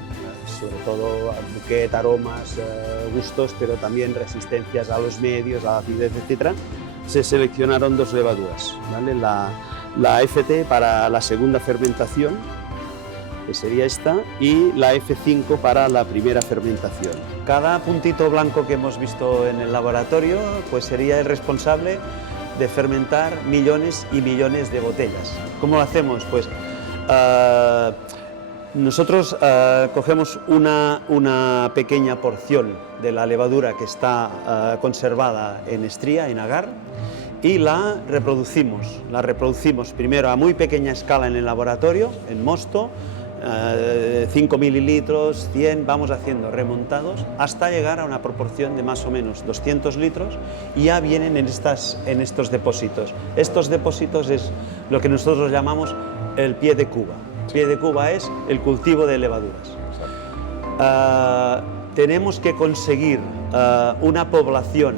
sobre todo buquet, aromas, gustos, pero también resistencias a los medios, a la acidez, etc. Se seleccionaron 2 levaduras, ¿vale? La FT para la segunda fermentación, que sería esta, y la F5 para la primera fermentación. Cada puntito blanco que hemos visto en el laboratorio pues sería el responsable de fermentar millones y millones de botellas. ¿Cómo lo hacemos? Pues nosotros cogemos una pequeña porción de la levadura que está conservada en estría, en agar, y la reproducimos primero a muy pequeña escala en el laboratorio, en mosto, 5 mililitros, 100, vamos haciendo remontados hasta llegar a una proporción de más o menos 200 litros y ya vienen en estos depósitos. Estos depósitos es lo que nosotros llamamos el pie de cuba. El pie de cuba es el cultivo de levaduras. Tenemos que conseguir una población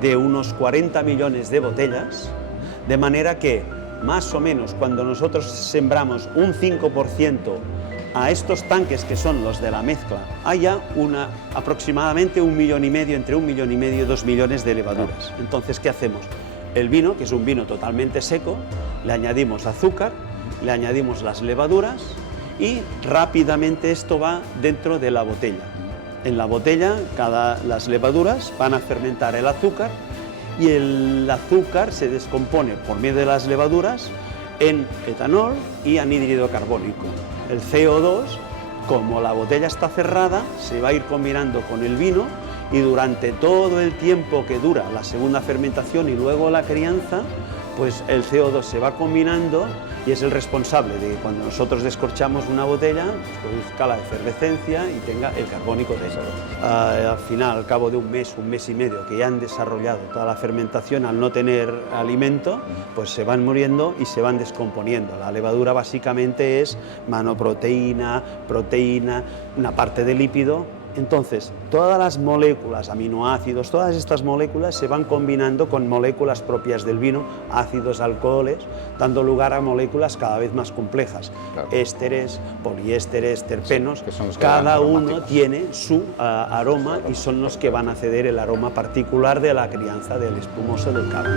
de unos 40 millones de botellas, de manera que más o menos cuando nosotros sembramos un 5% a estos tanques que son los de la mezcla, haya aproximadamente 1,5 millones, entre 1,5 millones y 2 millones de levaduras. Entonces, ¿qué hacemos? El vino, que es un vino totalmente seco, le añadimos azúcar, le añadimos las levaduras y rápidamente esto va dentro de la botella. En la botella, las levaduras van a fermentar el azúcar, y el azúcar se descompone por medio de las levaduras en etanol y anhídrido carbónico. El CO2, como la botella está cerrada, se va a ir combinando con el vino, y durante todo el tiempo que dura la segunda fermentación y luego la crianza, pues el CO2 se va combinando y es el responsable de que cuando nosotros descorchamos una botella, pues produzca la efervescencia y tenga el carbónico dentro. Al final, al cabo de un mes y medio que ya han desarrollado toda la fermentación, al no tener alimento, pues se van muriendo y se van descomponiendo. La levadura básicamente es manoproteína, proteína, una parte de lípido. Entonces, todas las moléculas, aminoácidos, todas estas moléculas se van combinando con moléculas propias del vino, ácidos, alcoholes, dando lugar a moléculas cada vez más complejas. Claro. Ésteres, poliésteres, terpenos, que son los que cada uno tiene su aroma y son los que van a ceder el aroma particular de la crianza del espumoso del cava.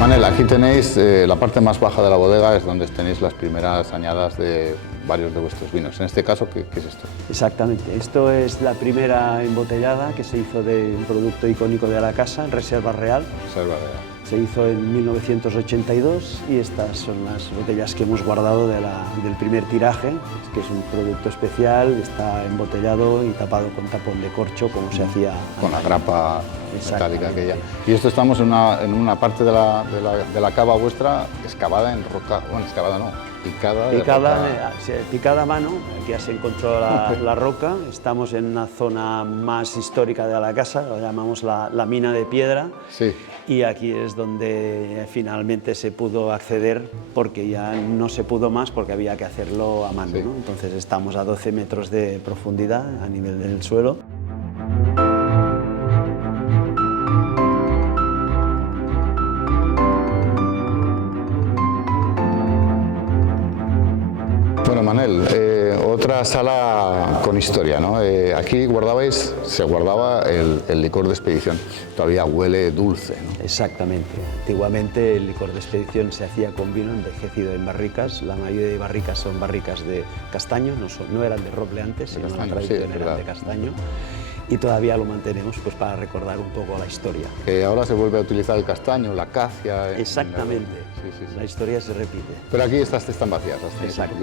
Manel, aquí tenéis la parte más baja de la bodega, es donde tenéis las primeras añadas de varios de vuestros vinos. En este caso, ¿qué es esto? Exactamente, esto es la primera embotellada que se hizo de un producto icónico de la casa, Reserva Real. Reserva Real. Se hizo en 1982 y estas son las botellas que hemos guardado del primer tiraje, que es un producto especial, está embotellado y tapado con tapón de corcho, como se hacía con la grapa metálica aquella. Y esto estamos en una parte de la cava vuestra excavada en roca, bueno, excavada no, picada a mano. Aquí ya se encontró la roca. Estamos en una zona más histórica de la casa, lo llamamos la mina de piedra. Sí. Y aquí es donde finalmente se pudo acceder, porque ya no se pudo más, porque había que hacerlo a mano, sí. ¿no? Entonces estamos a 12 metros de profundidad a nivel del suelo. Bueno, Manel, otra sala con historia, ¿no? Aquí se guardaba el licor de expedición. Todavía huele dulce, ¿no? Exactamente. Antiguamente el licor de expedición se hacía con vino envejecido en barricas. La mayoría de barricas son barricas de castaño, no eran de roble antes, sino la tradición era de castaño. Y todavía lo mantenemos pues, para recordar un poco la historia. Ahora se vuelve a utilizar el castaño, la acacia... Exactamente. Sí. La historia se repite. Pero aquí estas están vacías. Exacto.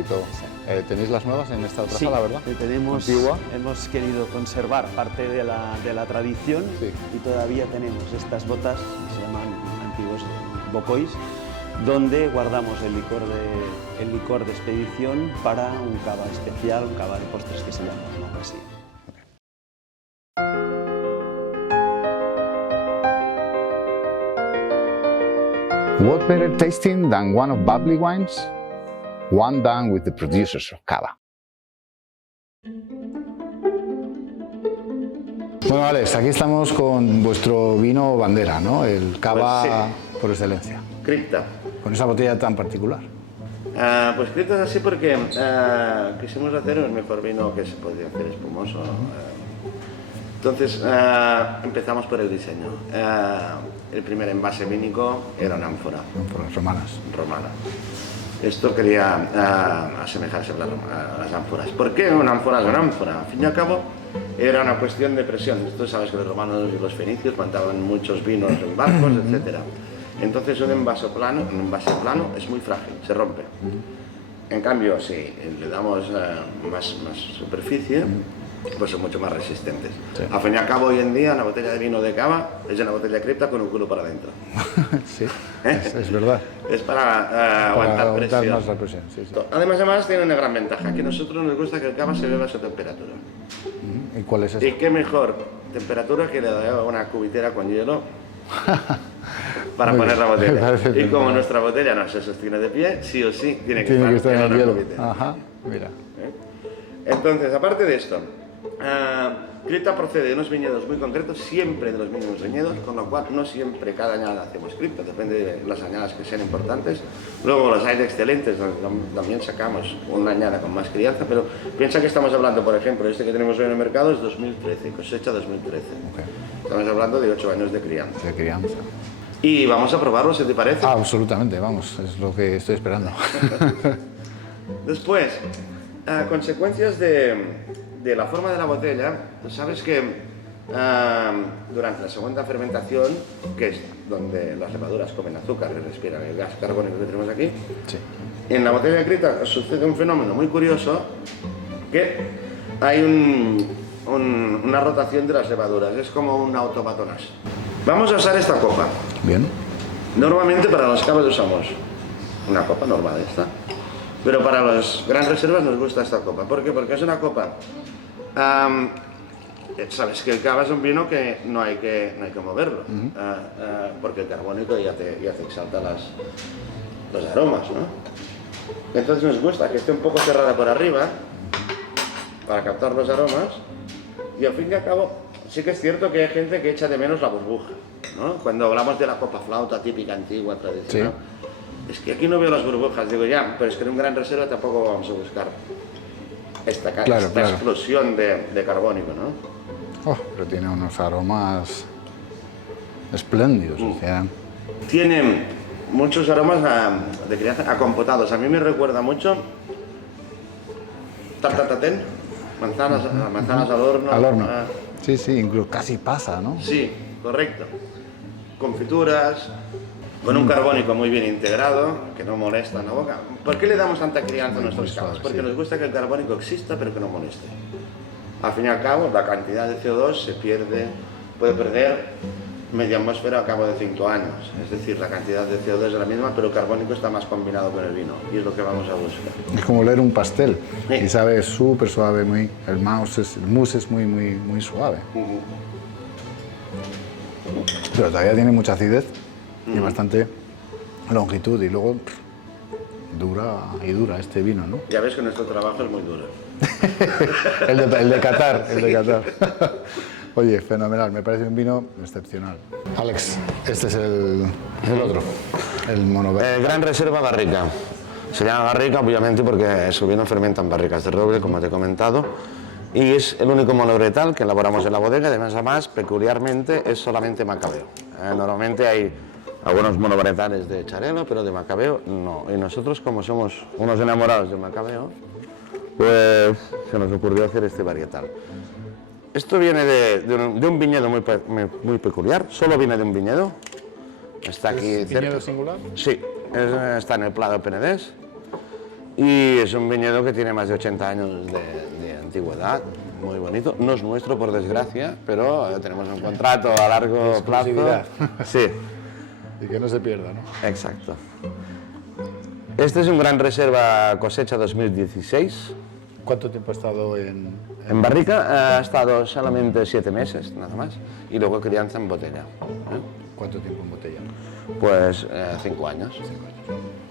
¿Tenéis las nuevas en esta otra sala, verdad? Tenemos, hemos querido conservar parte de la tradición, sí. Y todavía tenemos estas botas, que se llaman antiguos bocois, donde guardamos el licor de expedición para un cava especial, un cava de postres que se llama así. What better tasting than one of bubbly wines? One done with the producers of cava. Bueno, Alex, aquí estamos con vuestro vino bandera, ¿no? El cava Pues sí. por excelencia. Cripta. Con esa botella tan particular. Pues Cripta es así porque quisimos hacer el mejor vino que se podía hacer espumoso. Entonces empezamos por el diseño. El primer envase vínico era una ánfora. Ánforas romanas. Romana. Esto quería asemejarse a las ánforas. ¿Por qué una ánfora es una ánfora? Al fin y al cabo era una cuestión de presión. Tú sabes que los romanos y los fenicios plantaban muchos vinos en barcos, etc. Entonces un envase plano es muy frágil, se rompe. En cambio, si le damos más superficie, pues son mucho más resistentes. Sí. Al fin y al cabo, hoy en día, una botella de vino de cava es una botella de Cripta con un culo para adentro. Sí, es verdad. Es para aguantar presión. más la presión. Sí, sí. Además tiene una gran ventaja, que a nosotros nos gusta que el cava se beba a su temperatura. ¿Y cuál es esa? Y qué mejor temperatura que le da una cubitera con hielo para Muy poner la bien, me botella. parece Y como fenomenal. nuestra botella no se sostiene de pie, sí o sí tiene que Tiene que estar estar en el una hielo. cubitera. Ajá, mira. Entonces, aparte de esto, Cripta procede de unos viñedos muy concretos, siempre de los mismos viñedos, con lo cual no siempre cada añada hacemos Cripta, depende de las añadas que sean importantes. Luego los hay de excelentes, también sacamos una añada con más crianza, pero piensa que estamos hablando, por ejemplo, este que tenemos hoy en el mercado es 2013, cosecha 2013. Okay. Estamos hablando de 8 años de crianza. De crianza. Y vamos a probarlo, si te parece. Absolutamente, vamos, es lo que estoy esperando. Después, consecuencias de la forma de la botella. Sabes que durante la segunda fermentación, que es donde las levaduras comen azúcar y respiran el gas carbónico que tenemos aquí, Sí. en la botella de Cripta sucede un fenómeno muy curioso, que hay una rotación de las levaduras, es como un autobatonaje. Vamos a usar esta copa. Bien. Normalmente para los cavas usamos una copa normal esta, pero para las gran reservas nos gusta esta copa. ¿Por qué? Porque es una copa. Sabes que el cava es un vino que no hay que moverlo, porque el carbónico ya te exalta los aromas, ¿no? Entonces nos gusta que esté un poco cerrada por arriba para captar los aromas, y al fin y al cabo sí que es cierto que hay gente que echa de menos la burbuja, ¿no? Cuando hablamos de la copa flauta típica, antigua, tradicional, es que aquí no veo las burbujas, digo ya, pero es que en un gran reserva tampoco vamos a buscar esta explosión de carbónico, ¿no? Oh, pero tiene unos aromas espléndidos. O sea, Tiene muchos aromas de crianza, a compotados. A mí me recuerda mucho tartatatén, manzanas al horno. al horno. Sí, sí, incluso casi pasa, ¿no? Sí, correcto. Confituras, con un carbónico muy bien integrado, que no molesta en la boca. ¿Por qué le damos tanta crianza a nuestros cavas? suave, Porque sí. nos gusta que el carbónico exista, pero que no moleste. Al fin y al cabo, la cantidad de CO2 puede perder media atmósfera al cabo de 5 años. Es decir, la cantidad de CO2 es la misma, pero el carbónico está más combinado con el vino, y es lo que vamos a buscar. Es como leer un pastel. Sí. Y sabe súper suave, el mousse es muy suave. Pero todavía tiene mucha acidez y bastante longitud. Y luego dura este vino, ¿no? Ya ves que nuestro trabajo es muy duro. El de Qatar, el de Qatar. Oye, fenomenal, me parece un vino excepcional. Alex, este es el otro, el monoverde. Gran Reserva Barrica. Se llama barrica obviamente porque su vino fermenta en barricas de roble, como te he comentado, y es el único monovretal que elaboramos en la bodega. Además, peculiarmente, es solamente macabeo. Normalmente hay algunos monovretales de Charelo, pero de macabeo no. Y nosotros, como somos unos enamorados del macabeo, pues se nos ocurrió hacer este varietal. Esto viene de un viñedo muy peculiar, solo viene de un viñedo. Está aquí cerca. ¿Viñedo singular? Sí, está en el Prado Penedés y es un viñedo que tiene más de 80 años de antigüedad, muy bonito. No es nuestro, por desgracia, pero tenemos un contrato a largo plazo. Exclusividad. Sí, Y que no se pierda, ¿no? exacto. Este es un gran reserva cosecha 2016. ¿Cuánto tiempo ha estado en En barrica ha estado solamente 7 meses, nada más. Y luego crianza en botella. ¿Cuánto tiempo en botella? Pues 5 años. 5 años.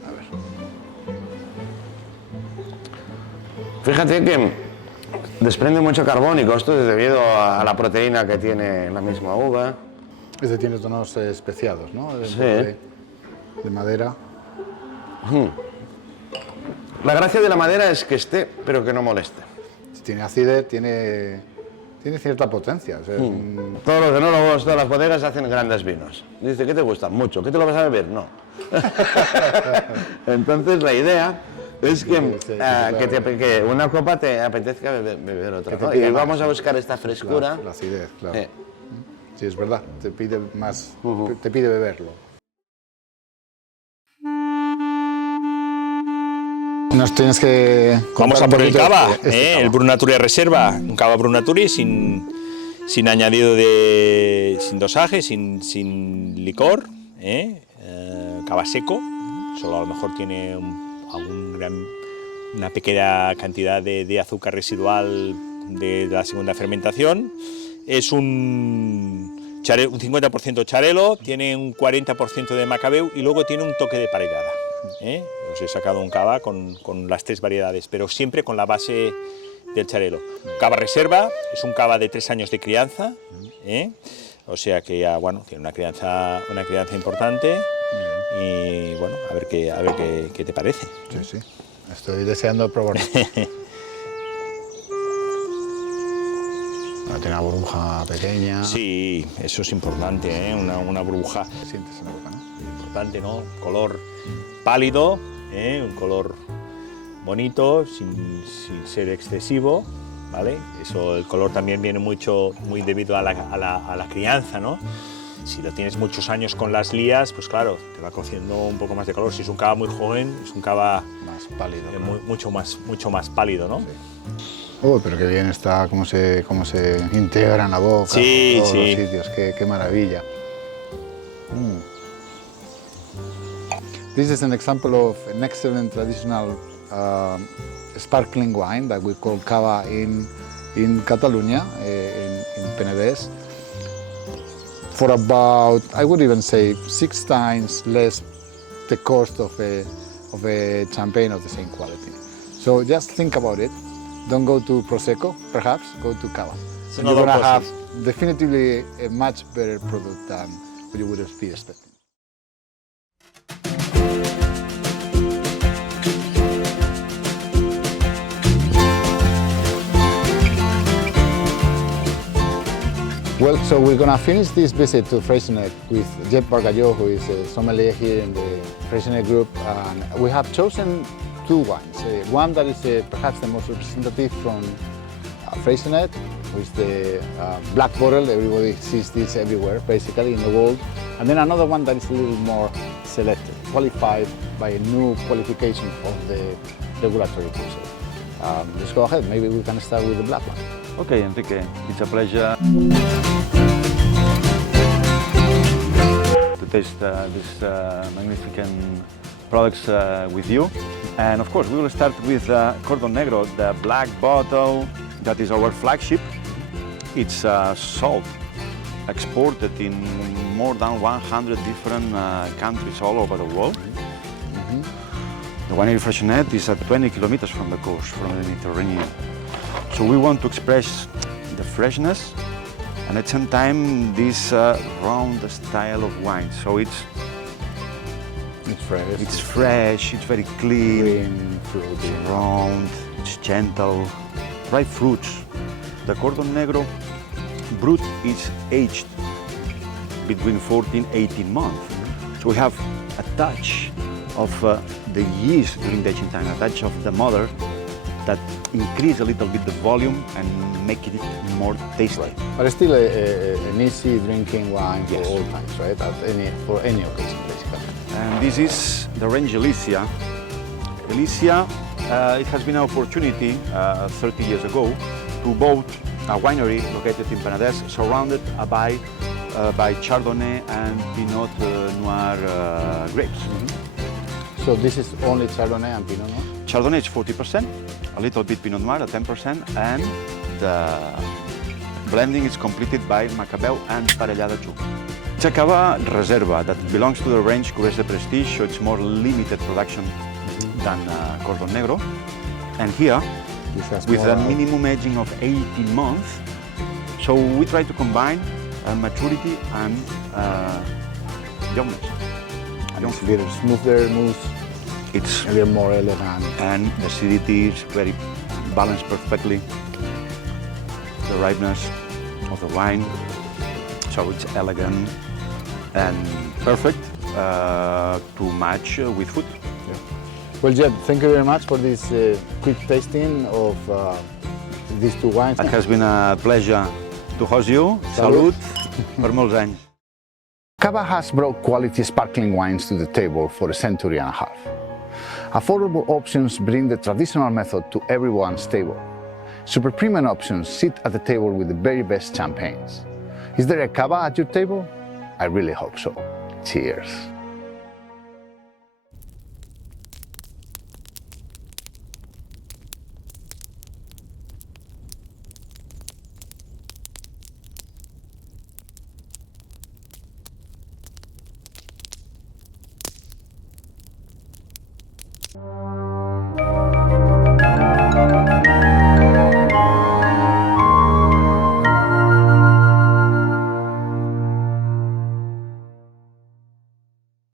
A ver. Fíjate que desprende mucho carbónico, esto es debido a la proteína que tiene la misma uva. Este tiene tonos especiados, ¿no? Sí. De madera. La gracia de la madera es que esté, pero que no moleste. Tiene acidez, tiene cierta potencia. O sea, es Todos los enólogos, todas las bodegas hacen grandes vinos. Dice, ¿qué te gusta? Mucho. ¿Qué te lo vas a beber? No. Entonces la idea es que una copa te apetezca beber otra. ¿No? Y vamos a buscar esta frescura. La acidez, claro. Sí, es verdad. Te pide más, te pide beberlo. Nos tienes que... Vamos a por el cava, cava. el Brunature Reserva, un cava Brunature sin añadido sin dosaje, sin licor, cava seco, solo a lo mejor tiene una pequeña cantidad de azúcar residual de la segunda fermentación. Es un 50% charelo, tiene un 40% de macabeu y luego tiene un toque de parellada. Os he sacado un cava con las 3 variedades, pero siempre con la base del charelo. Cava Reserva es un cava de 3 años de crianza, o sea que ya, bueno, tiene una crianza importante y bueno, a ver qué te parece. Sí, sí, estoy deseando probarlo. Tiene una burbuja pequeña. Sí, eso es importante, una burbuja. Sientes en la boca, ¿no? Importante, ¿no? Color pálido, un color bonito, sin ser excesivo, ¿vale? Eso, el color también viene muy debido a la crianza, ¿no? Si lo tienes muchos años con las lías, pues claro, te va cogiendo un poco más de color. Si es un cava muy joven, es un cava más pálido, mucho más pálido, ¿no? Sí. Pero qué bien está, cómo se integra en la boca, sí, todos sí. los sitios, qué maravilla. This is an example of an excellent traditional sparkling wine that we call cava in Catalonia, in Penedès, for about, I would even say, 6 times less the cost of a champagne of the same quality. So just think about it. Don't go to Prosecco, perhaps, go to cava. And you're going to have definitively a much better product than what you would be expecting. Well, so we're going to finish this visit to Freixenet with Jep Bargalló, who is a sommelier here in the Freixenet group. And we have chosen 2 wines. One that is perhaps the most representative from Freixenet, which is the black bottle. Everybody sees this everywhere, basically, in the world. And then another one that is a little more selected, qualified by a new qualification of the regulatory process. Let's go ahead. Maybe we can start with the black one. Okay, Enrique, it's a pleasure to taste these magnificent products with you. And of course, we will start with Cordon Negro, the black bottle that is our flagship. It's sold, exported in more than 100 different countries all over the world. The winery Freixenet is at 20 kilometers from the coast, from the Mediterranean. So we want to express the freshness and at the same time this round style of wine. So it's fresh, it's very clean, it's round, it's gentle, ripe fruits. The Cordon Negro Brut is aged between 14-18 months. So we have a touch of the yeast during the aging time, a touch of the mother that increase a little bit the volume and make it more tasty. Right. But still an easy drinking wine for all times, right? For any occasion, basically. And this is the range Elysia. Elysia, it has been an opportunity 30 years ago to build a winery located in Penedès, surrounded by Chardonnay and Pinot Noir grapes. So this is only Chardonnay and Pinot Noir? Chardonnay is 40%, a little bit Pinot Noir at 10%, and the blending is completed by Macabeu and Parellada too. It's a Cava Reserva that belongs to the range Cuvées de Prestige, so it's more limited production than Cordon Negro. And here, with a minimum aging of 18 months, so we try to combine maturity and youngness. It's a little smoother mousse, It's a little more elegant. and the acidity is very balanced perfectly. The ripeness of the wine, so it's elegant and perfect to match with food. Well, Jeb, thank you very much for this quick tasting of these two wines. It has been a pleasure to host you. Salut. Salut per molts anys. Cava has brought quality sparkling wines to the table for a century and a half. Affordable options bring the traditional method to everyone's table. Super premium options sit at the table with the very best champagnes. Is there a Cava at your table? I really hope so. Cheers.